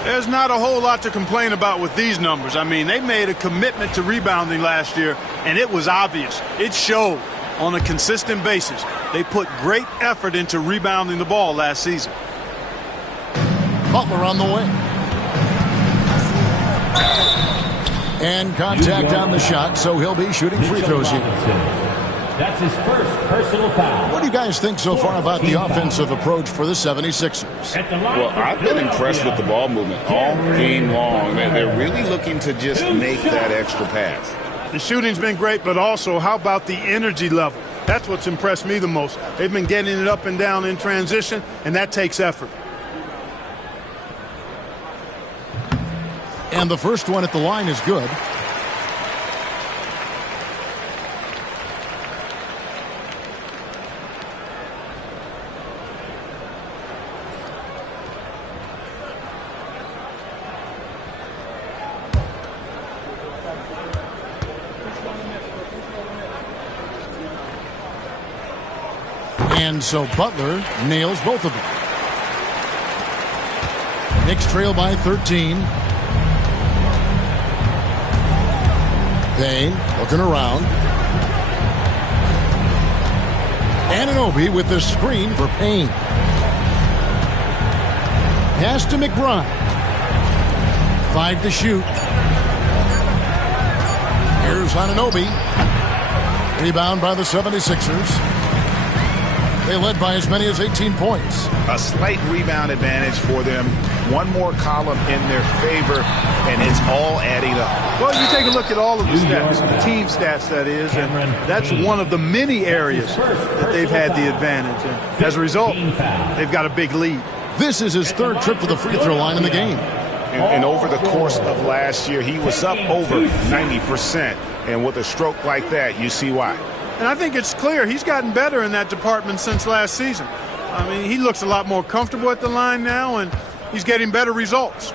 There's not a whole lot to complain about with these numbers. I mean, they made a commitment to rebounding last year, and it was obvious. It showed on a consistent basis. They put great effort into rebounding the ball last season. Butler on the way. And contact on the shot, so he'll be shooting free throws here. That's his first personal foul. What do you guys think so far about the offensive approach for the 76ers? Well, I've been impressed with the ball movement all game long. They're really looking to just make that extra pass. The shooting's been great, but also how about the energy level? That's what's impressed me the most. They've been getting it up and down in transition, and that takes effort. And the first one at the line is good. And so Butler nails both of them. Knicks trail by 13. Payne looking around. Anunoby with the screen for Payne. Pass to McBride. 5 to shoot. Here's Anunoby. Rebound by the 76ers. They led by as many as 18 points. A slight rebound advantage for them. One more column in their favor, and it's all adding up. Well, you take a look at all of the stats, the team stats, that is, and that's one of the many areas that they've had the advantage. And as a result, they've got a big lead. This is his third trip to the free throw line in the game. And over the course of last year, he was up over 90%. And with a stroke like that, you see why. And I think it's clear he's gotten better in that department since last season. I mean, he looks a lot more comfortable at the line now, and he's getting better results.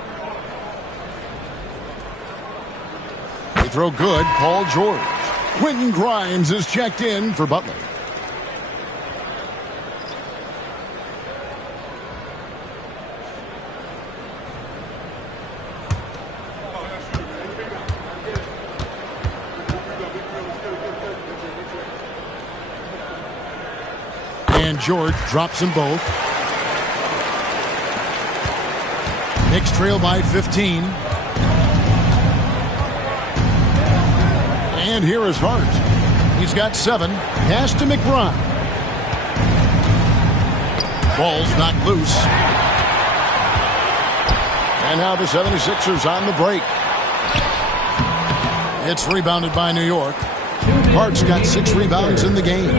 They throw good, Paul George. Quentin Grimes is checked in for Butler. And George drops them both. Knicks trail by 15. And here is Hart. He's got 7. Pass to McBride. Ball's knocked loose. And now the 76ers on the break. It's rebounded by New York. Hart's got 6 rebounds in the game.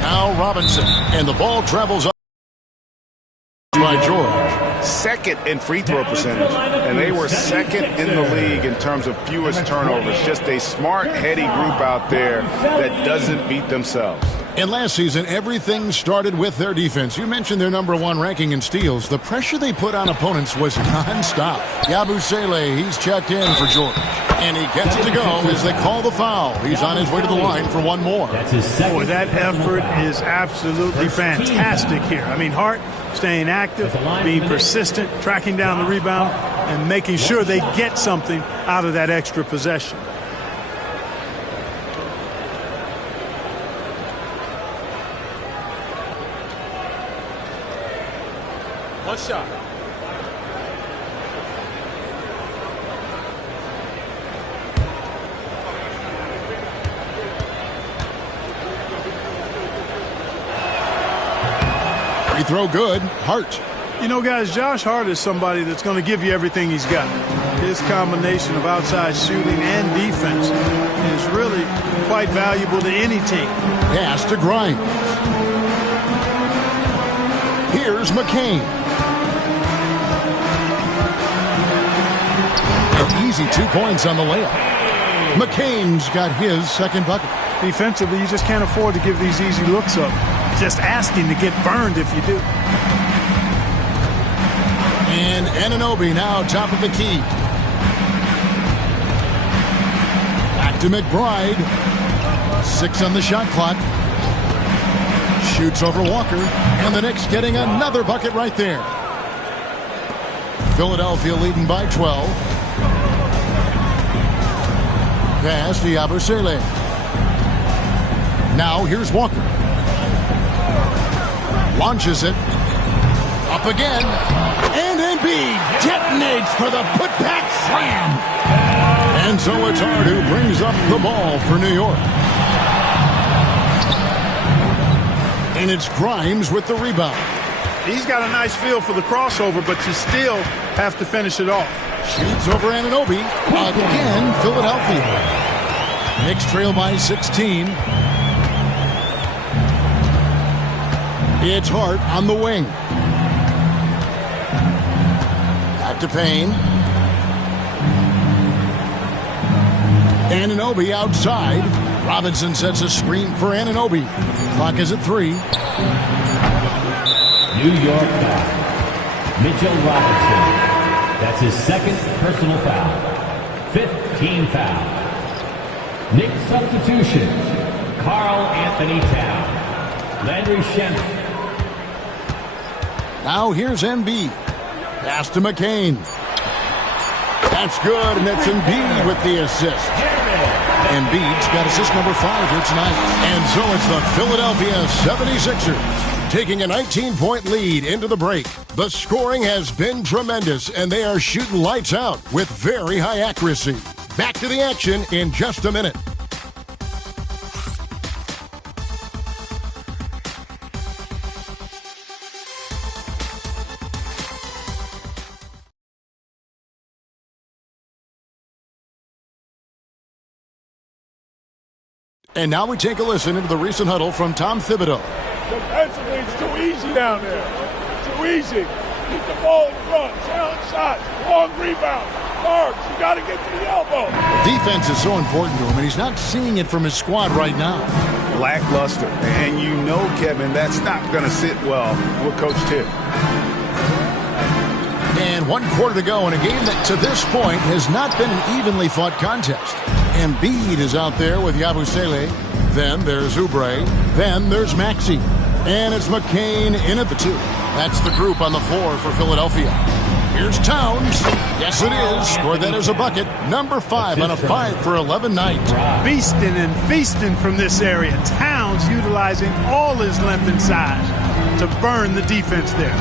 Now Robinson, and the ball travels up by George. Second in free throw percentage, and they were second in the league in terms of fewest turnovers. Just a smart, heady group out there that doesn't beat themselves. And last season, everything started with their defense. You mentioned their #1 ranking in steals. The pressure they put on opponents was nonstop. Yabusele, he's checked in for George. And he gets it to go as they call the foul. He's on his way to the line for one more. Boy, that effort is absolutely fantastic here. I mean, Hart staying active, being persistent, tracking down the rebound, and making sure they get something out of that extra possession. One shot. Free throw good. Hart. You know, guys, Josh Hart is somebody that's going to give you everything he's got. His combination of outside shooting and defense is really quite valuable to any team. Pass to Grimes. Here's McCain. An easy 2 points on the layup. McCain's got his second bucket. Defensively, you just can't afford to give these easy looks up. Just asking to get burned if you do. And Anunoby now top of the key. Back to McBride. 6 on the shot clock. Shoots over Walker. And the Knicks getting another bucket right there. Philadelphia leading by 12. Pass to Yabusele. Now here's Walker. Launches it. Up again. And Embiid detonates for the putback slam. And so it's Hart who brings up the ball for New York. And it's Grimes with the rebound. He's got a nice feel for the crossover, but you still have to finish it off. Shoots over Anunoby. Again, Philadelphia. Knicks trail by 16. It's Hart on the wing. Back to Payne. Anunoby outside. Robinson sets a screen for Anunoby. Clock is at 3. New York foul. Mitchell Robinson. That's his second personal foul. 5th team foul. Knicks substitution. Carl Anthony Town. Landry Shamet. Now here's Embiid. Pass to McCain. That's good, and that's Embiid with the assist. Embiid's got assist number 5 here tonight. And so it's the Philadelphia 76ers taking a 19-point lead into the break. The scoring has been tremendous, and they are shooting lights out with very high accuracy. Back to the action in just a minute. And now we take a listen into the recent huddle from Tom Thibodeau. Defensively, it's too easy down there. Too easy. Keep the ball in front. Challenge shots. Long rebound. Marks, you got to get to the elbow. Defense is so important to him, and he's not seeing it from his squad right now. Lackluster. And you know, Kevin, that's not going to sit well with Coach Tiff. And 1 quarter to go in a game that to this point has not been an evenly fought contest. Embiid is out there with Yabusele. Then there's Oubre. Then there's Maxey. And it's McCain in at the 2. That's the group on the floor for Philadelphia. Here's Towns. Yes, it is. Scored that as a bucket. Number 5 on a 5 for 11 night. Beasting and feasting from this area. Towns utilizing all his length and size to burn the defense there.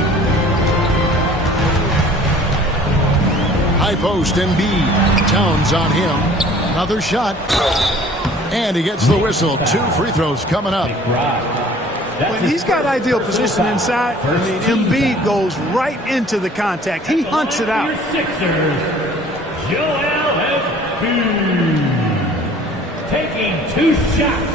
High post, Embiid. Towns on him. Another shot. And he gets the whistle. 2 free throws coming up. When he's got ideal position inside, Embiid goes right into the contact. He hunts it out. Joel Embiid taking 2 shots.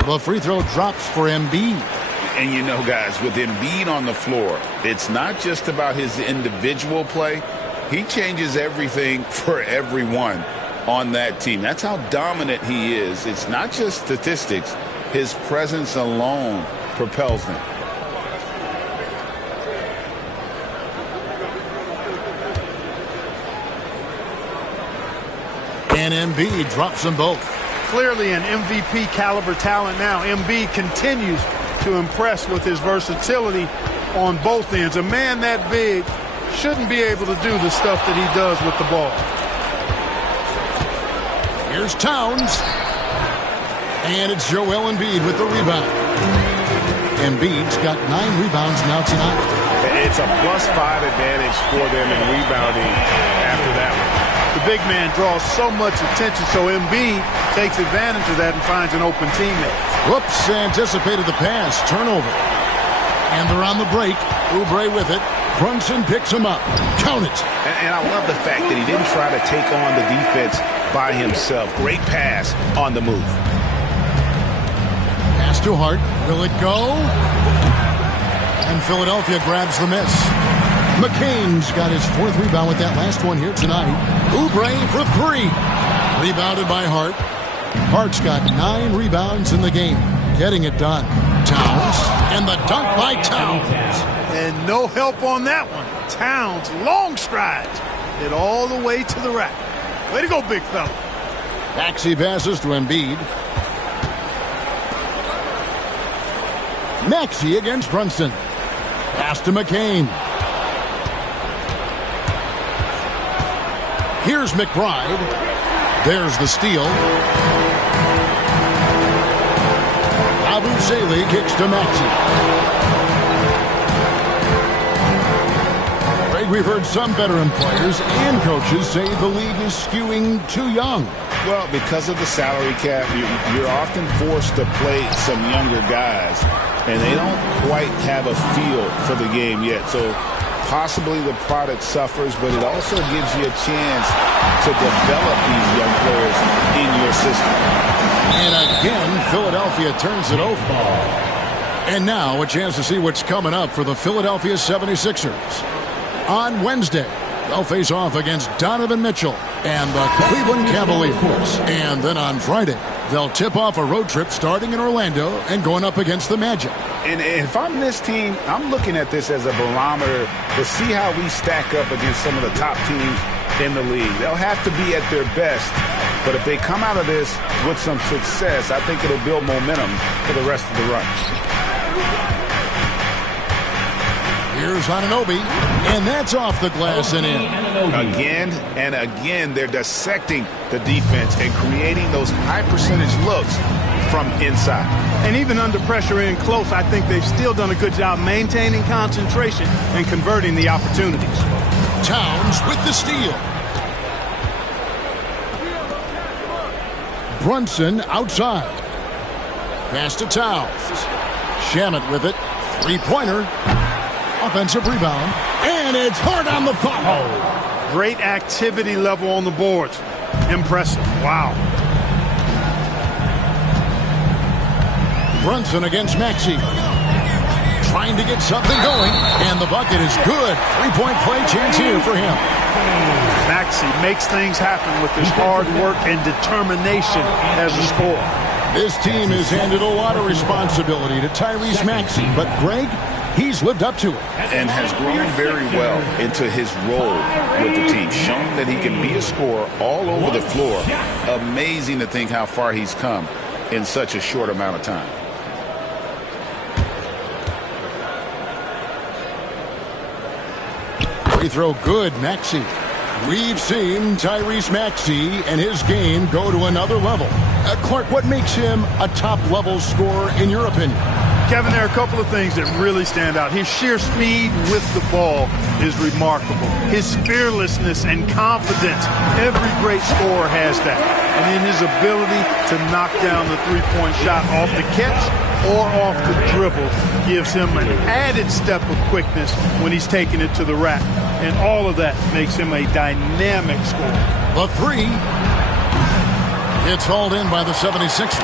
The free throw drops for Embiid. And you know, guys, with Embiid on the floor, it's not just about his individual play. He changes everything for everyone on that team. That's how dominant he is. It's not just statistics. His presence alone propels them. And Embiid drops them both. Clearly an MVP caliber talent now. Embiid continues to impress with his versatility on both ends. A man that big shouldn't be able to do the stuff that he does with the ball. Here's Towns. And it's Joel Embiid with the rebound. Embiid's got 9 rebounds now tonight. It's a +5 advantage for them in rebounding after that one. The big man draws so much attention, so Embiid takes advantage of that and finds an open teammate. Whoops, anticipated the pass. Turnover. And they're on the break. Oubre with it. Brunson picks him up. Count it. And I love the fact that he didn't try to take on the defense by himself. Great pass on the move. Pass to Hart. Will it go? And Philadelphia grabs the miss. McCain's got his 4th rebound with that last one here tonight. Oubre for 3. Rebounded by Hart. Hart's got 9 rebounds in the game. Getting it done. Towns. And the dunk by Towns. And no help on that one. Towns, long strides. Hit all the way to the rack. Way to go, big fella. Maxey passes to Embiid. Maxey against Brunson. Pass to McCain. Here's McBride. There's the steal. Yabusele kicks to Maxey. Greg, we've heard some veteran players and coaches say the league is skewing too young. Well, because of the salary cap, you're often forced to play some younger guys, and they don't quite have a feel for the game yet. So possibly the product suffers, but it also gives you a chance to develop these young players in your system. And again, Philadelphia turns it over. And now a chance to see what's coming up for the Philadelphia 76ers. On Wednesday, they'll face off against Donovan Mitchell and the Cleveland Cavaliers. And then on Friday, They'll tip off a road trip starting in Orlando and going up against the Magic. And if I'm this team, I'm looking at this as a barometer to see how we stack up against some of the top teams in the league. They'll have to be at their best, but if they come out of this with some success, I think it'll build momentum for the rest of the run. Here's Anunoby, and that's off the glass and in. Again and again, they're dissecting the defense and creating those high-percentage looks from inside. And even under pressure in close, I think they've still done a good job maintaining concentration and converting the opportunities. Towns with the steal. Brunson outside. Pass to Towns. Shamet with it. Three-pointer. Offensive rebound. And it's hard on the foul. Great activity level on the boards. Impressive. Wow. Brunson against Maxey. Trying to get something going. And the bucket is good. Three-point play chance here for him. Maxey makes things happen with his hard work and determination as a scorer. This team has handed a lot of responsibility to Tyrese Maxey, but Greg, he's lived up to it. And has grown very well into his role with the team, showing that he can be a scorer all over the floor. Amazing to think how far he's come in such a short amount of time. Free throw good, Maxey. We've seen Tyrese Maxey and his game go to another level. Clark, what makes him a top-level scorer in your opinion? Kevin, there are a couple of things that really stand out. His sheer speed with the ball is remarkable. His fearlessness and confidence, every great scorer has that. And then his ability to knock down the three-point shot off the catch or off the dribble gives him an added step of quickness when he's taking it to the rack. And all of that makes him a dynamic scorer. The three. It's hauled in by the 76ers.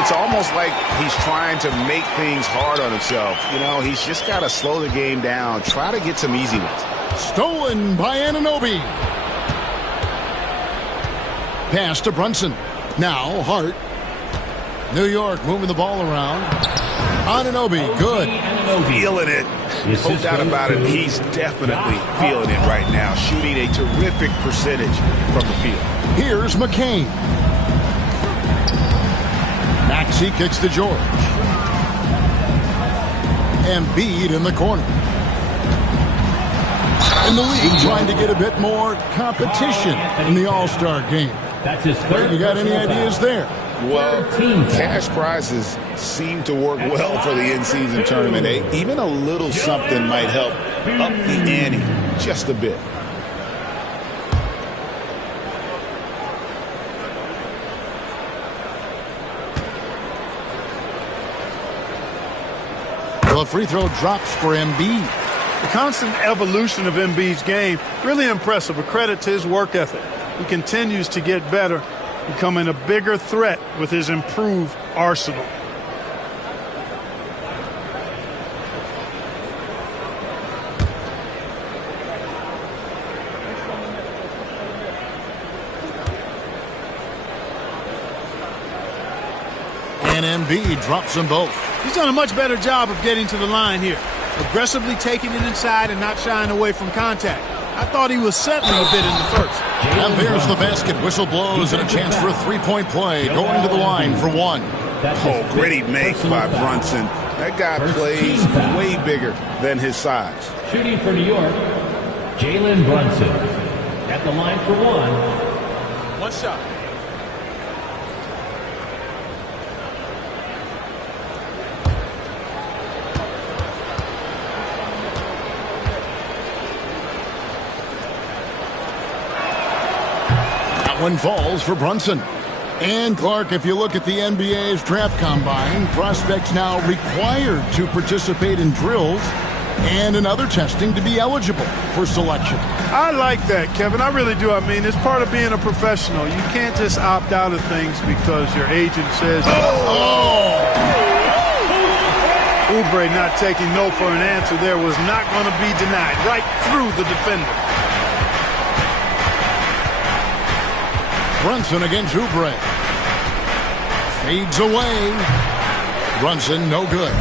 It's almost like he's trying to make things hard on himself. You know, he's just got to slow the game down, try to get some easy ones. Stolen by Anunoby. Pass to Brunson. Now Hart. New York moving the ball around. Anunoby, good. Feeling it. No doubt about it. He's definitely feeling it right now. Shooting a terrific percentage from the field. Here's McCain. Maxey kicks to George. Embiid in the corner. In the league, trying to get a bit more competition in the All-Star game. You got any ideas there? Well, cash prizes seem to work well for the in-season tournament. Even a little something might help up the ante just a bit. The free throw drops for Embiid. The constant evolution of Embiid's game, really impressive. A credit to his work ethic. He continues to get better, becoming a bigger threat with his improved arsenal. And Embiid drops them both. He's done a much better job of getting to the line here. Aggressively taking it inside and not shying away from contact. I thought he was settling a bit in the first. And there's the basket. Whistle blows and a chance for a three-point play. Going to the line for one. Oh, great make by Brunson. That guy plays way bigger than his size. Shooting for New York, Jalen Brunson. At the line for one. One shot. One falls for Brunson. And Clark, if you look at the NBA's draft combine, prospects now required to participate in drills and in other testing to be eligible for selection. I like that, Kevin. I really do. I mean, it's part of being a professional. You can't just opt out of things because your agent says, Oubre not taking no for an answer there was not going to be denied. Right through the defender. Brunson against Oubre. Fades away. Brunson, no good.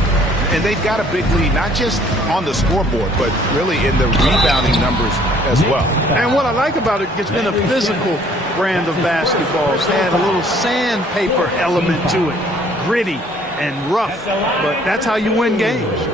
And they've got a big lead, not just on the scoreboard, but really in the rebounding numbers as well. And what I like about it, it's been a physical brand of basketball. It's had a little sandpaper element to it. Gritty and rough, but that's how you win games.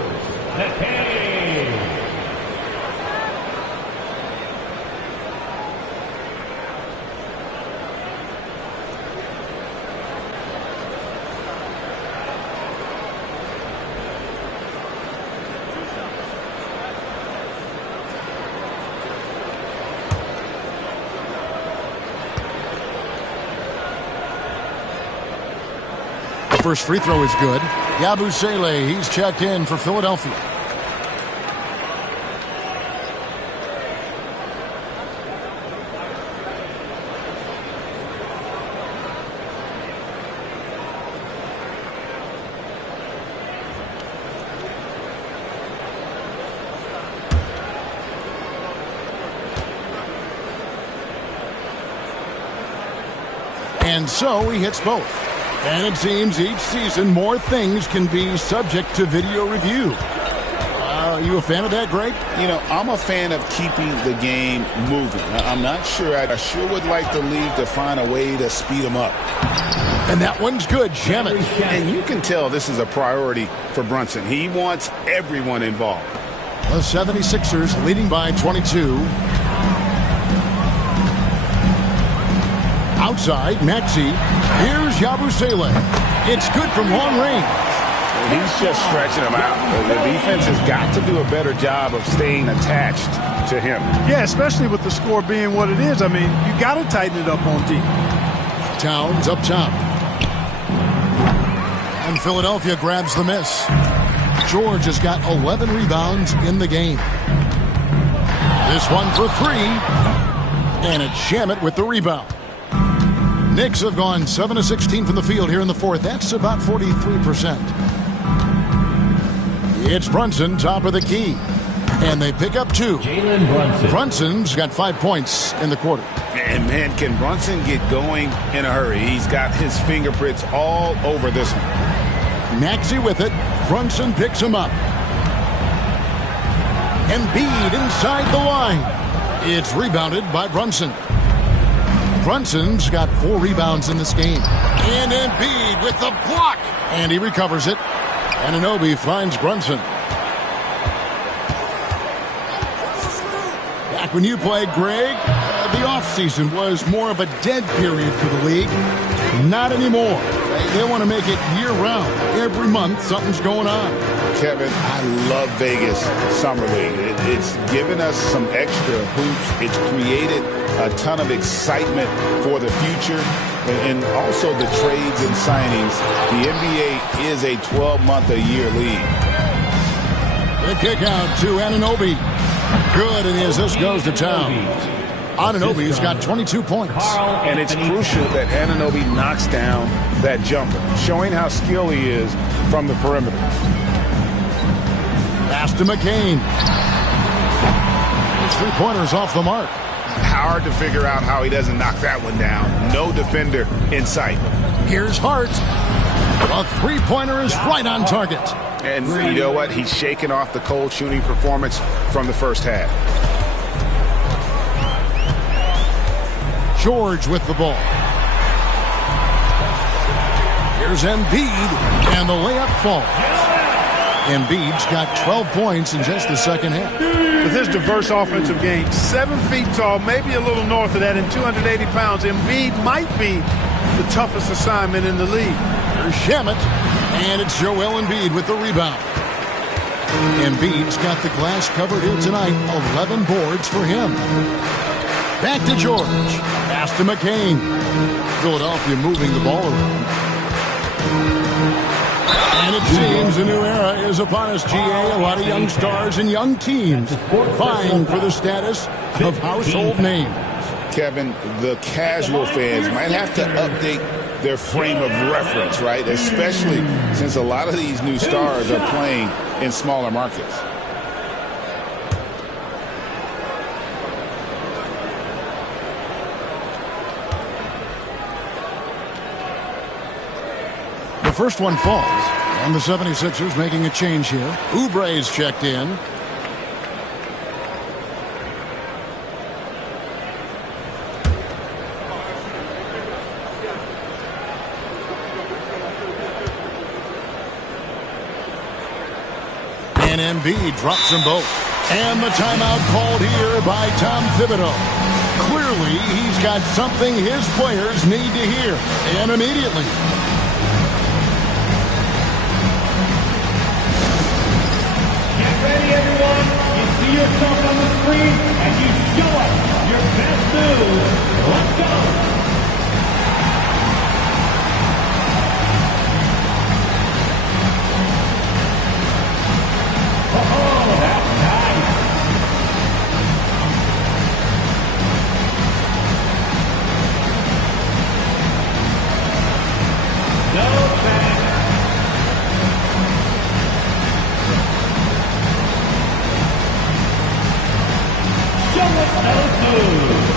First free throw is good. Yabusele, he's checked in for Philadelphia. And so he hits both. And it seems each season more things can be subject to video review. Are you a fan of that, Greg? You know, I'm a fan of keeping the game moving. I'm not sure. I sure would like the league to find a way to speed them up. And that one's good, Shamet. And you can tell this is a priority for Brunson. He wants everyone involved. The 76ers leading by 22. Outside, Maxey. Here's Yabusele. It's good from long range. He's just stretching him out. The defense has got to do a better job of staying attached to him. Yeah, especially with the score being what it is. I mean, you got to tighten it up on D. Towns up top. And Philadelphia grabs the miss. George has got 11 rebounds in the game. This one for three. And it's Shamet with the rebound. Knicks have gone 7 of 16 from the field here in the fourth. That's about 43%. It's Brunson, top of the key. And they pick up two. Jalen Brunson. Brunson's got 5 points in the quarter. And, man, can Brunson get going in a hurry? He's got his fingerprints all over this one. Maxey with it. Brunson picks him up. Embiid inside the line. It's rebounded by Brunson. Brunson's got 4 rebounds in this game. And Embiid with the block. And he recovers it. Anunoby finds Brunson. Back when you played, Greg, the offseason was more of a dead period for the league. Not anymore. They want to make it year-round. Every month, something's going on. Kevin, I love Vegas Summer League. It's given us some extra hoops. It's created a ton of excitement for the future. And also the trades and signings. The NBA is a 12-month-a-year league. The kick out to Anunoby. Good, and as this goes to town. Anunoby's got 22 points. And it's crucial that Anunoby knocks down that jumper, showing how skilled he is from the perimeter. Pass to McCain. His three-pointer's off the mark. Hard to figure out how he doesn't knock that one down. No defender in sight. Here's Hart. A three-pointer is right on target. And you know what? He's shaking off the cold shooting performance from the first half. George with the ball. Here's Embiid, and the layup falls. Embiid's got 12 points in just the second half. With his diverse offensive game, 7 feet tall, maybe a little north of that, and 280 pounds, Embiid might be the toughest assignment in the league. Here's Shamet, and it's Joel Embiid with the rebound. Embiid's got the glass covered here tonight. 11 boards for him. Back to George. Pass to McCain. Philadelphia moving the ball around. And it seems a new era is upon us, GA. A lot of young stars and young teams vying for the status of household names. Kevin, the casual fans might have to update their frame of reference, right? Especially since a lot of these new stars are playing in smaller markets. first one falls. And the 76ers making a change here. Oubre's checked in. And Embiid drops them both. And the timeout called here by Tom Thibodeau. Clearly, he's got something his players need to hear. And immediately. Get ready, everyone. You see yourself on the screen, and you show us your best moves. Let's go. Oh, that's nice. No thanks. Show us those moves.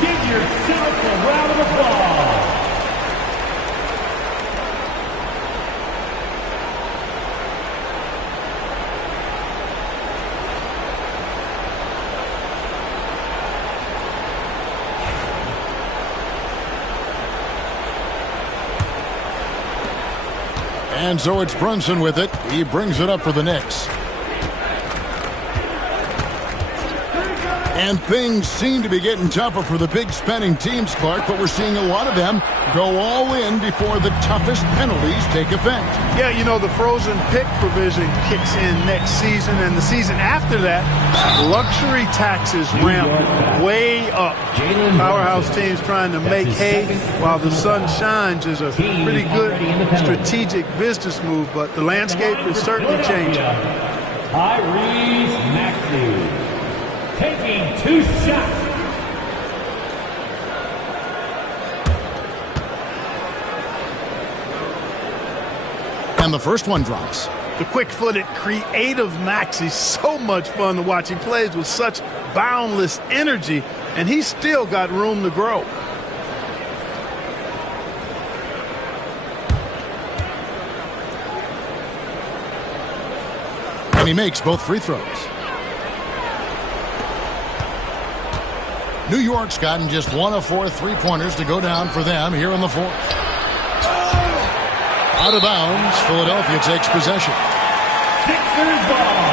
Give yourself a round of applause. And so it's Brunson with it. He brings it up for the Knicks. And things seem to be getting tougher for the big spending teams, Clark, but we're seeing a lot of them go all in before the toughest penalties take effect. Yeah, you know, the frozen pick provision kicks in next season, and the season after that, luxury taxes ramp way up. Powerhouse teams trying to make hay while the sun shines is a pretty good strategic business move, but the landscape is certainly changing. Tyrese Maxey taking 2 shots. And the first one drops. The quick-footed, creative Maxey, so much fun to watch. He plays with such boundless energy, and he's still got room to grow. And he makes both free throws. New York's gotten just 1 of 4 3-pointers to go down for them here in the fourth. Out of bounds, Philadelphia takes possession. Sixers ball.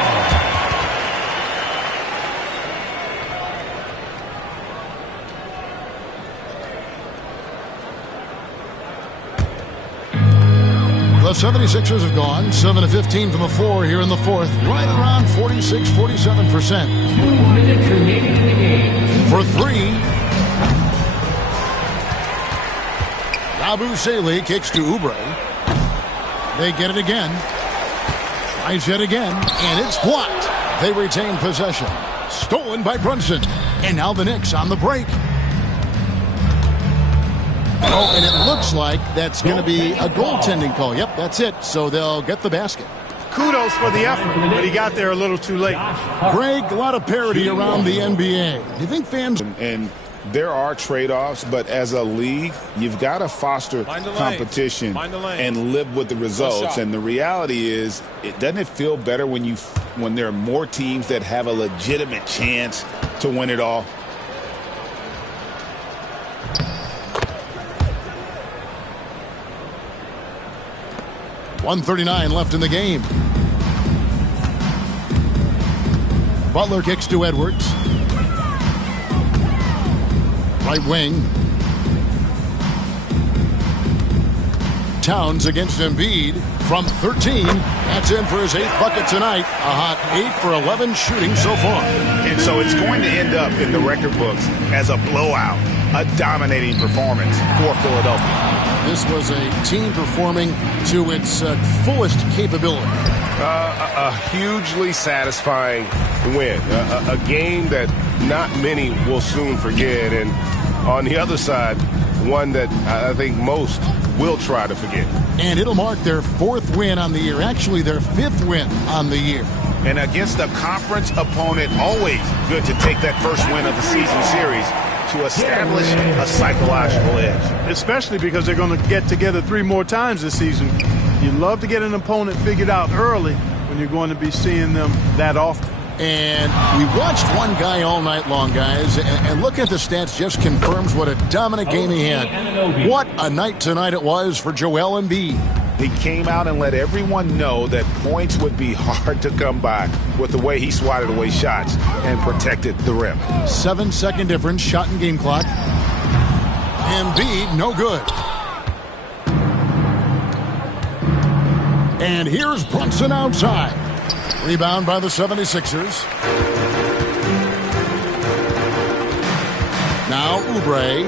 The 76ers have gone 7 of 15 from the floor here in the fourth, right around 46-47%. 2 minutes remaining in the game. For 3. Yabusele kicks to Oubre. They get it again. Tries yet again, and it's blocked. They retain possession. Stolen by Brunson. And now the Knicks on the break. Oh, and it looks like that's going to be a goaltending call. Yep, that's it. So they'll get the basket. Kudos for the effort, but he got there a little too late. Greg, a lot of parity around the NBA. Do you think fans... And there are trade-offs, but as a league, you've got to foster competition and live with the results. And the reality is, doesn't it feel better when there are more teams that have a legitimate chance to win it all? .139 left in the game. Butler kicks to Edwards. Right wing. Towns against Embiid from 13. That's in for his 8th bucket tonight. A hot 8 for 11 shooting so far. And so it's going to end up in the record books as a blowout. a dominating performance for Philadelphia. This was a team performing to its fullest capability. A hugely satisfying win. A game that not many will soon forget. And on the other side, one that I think most will try to forget. And it'll mark their 4th win on the year. Actually, their 5th win on the year. And against a conference opponent, always good to take that first win of the season series to establish a psychological edge. Especially because they're going to get together 3 more times this season. You love to get an opponent figured out early when you're going to be seeing them that often. And we watched one guy all night long, guys, and look at the stats just confirms what a dominant game he had. What a night tonight it was for Joel Embiid. He came out and let everyone know that points would be hard to come by with the way he swatted away shots and protected the rim. 7-second difference, shot and game clock. Embiid, no good. And here's Brunson outside. Rebound by the 76ers. Now Oubre.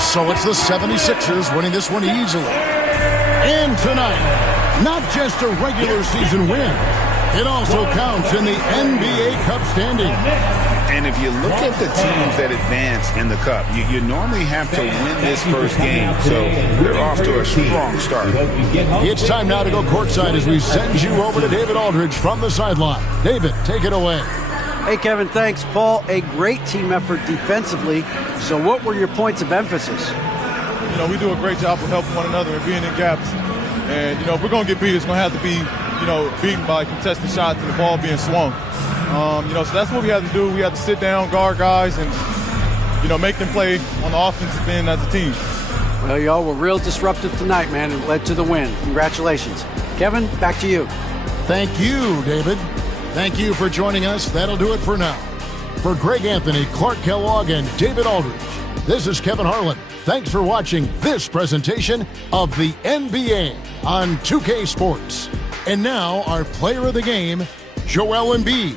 So it's the 76ers winning this one easily. And tonight, not just a regular season win, it also counts in the NBA Cup standing. And if you look at the teams that advance in the Cup, you normally have to win this first game. So they're off to a strong start. It's time now to go courtside as we send you over to David Aldridge from the sideline. David, take it away. Hey, Kevin, thanks. Paul, a great team effort defensively. So what were your points of emphasis? You know, we do a great job of helping one another and being in gaps. And, you know, if we're going to get beat, it's going to have to be, you know, beaten by contested shots and the ball being swung. You know, so that's what we have to do. We have to sit down, guard guys, and, you know, make them play on the offensive end as a team. Well, y'all were real disruptive tonight, man, and led to the win. Congratulations. Kevin, back to you. Thank you, David. Thank you for joining us. That'll do it for now. For Greg Anthony, Clark Kellogg, and David Aldridge, this is Kevin Harlan. Thanks for watching this presentation of the NBA on 2K Sports. And now, our player of the game, Joel Embiid.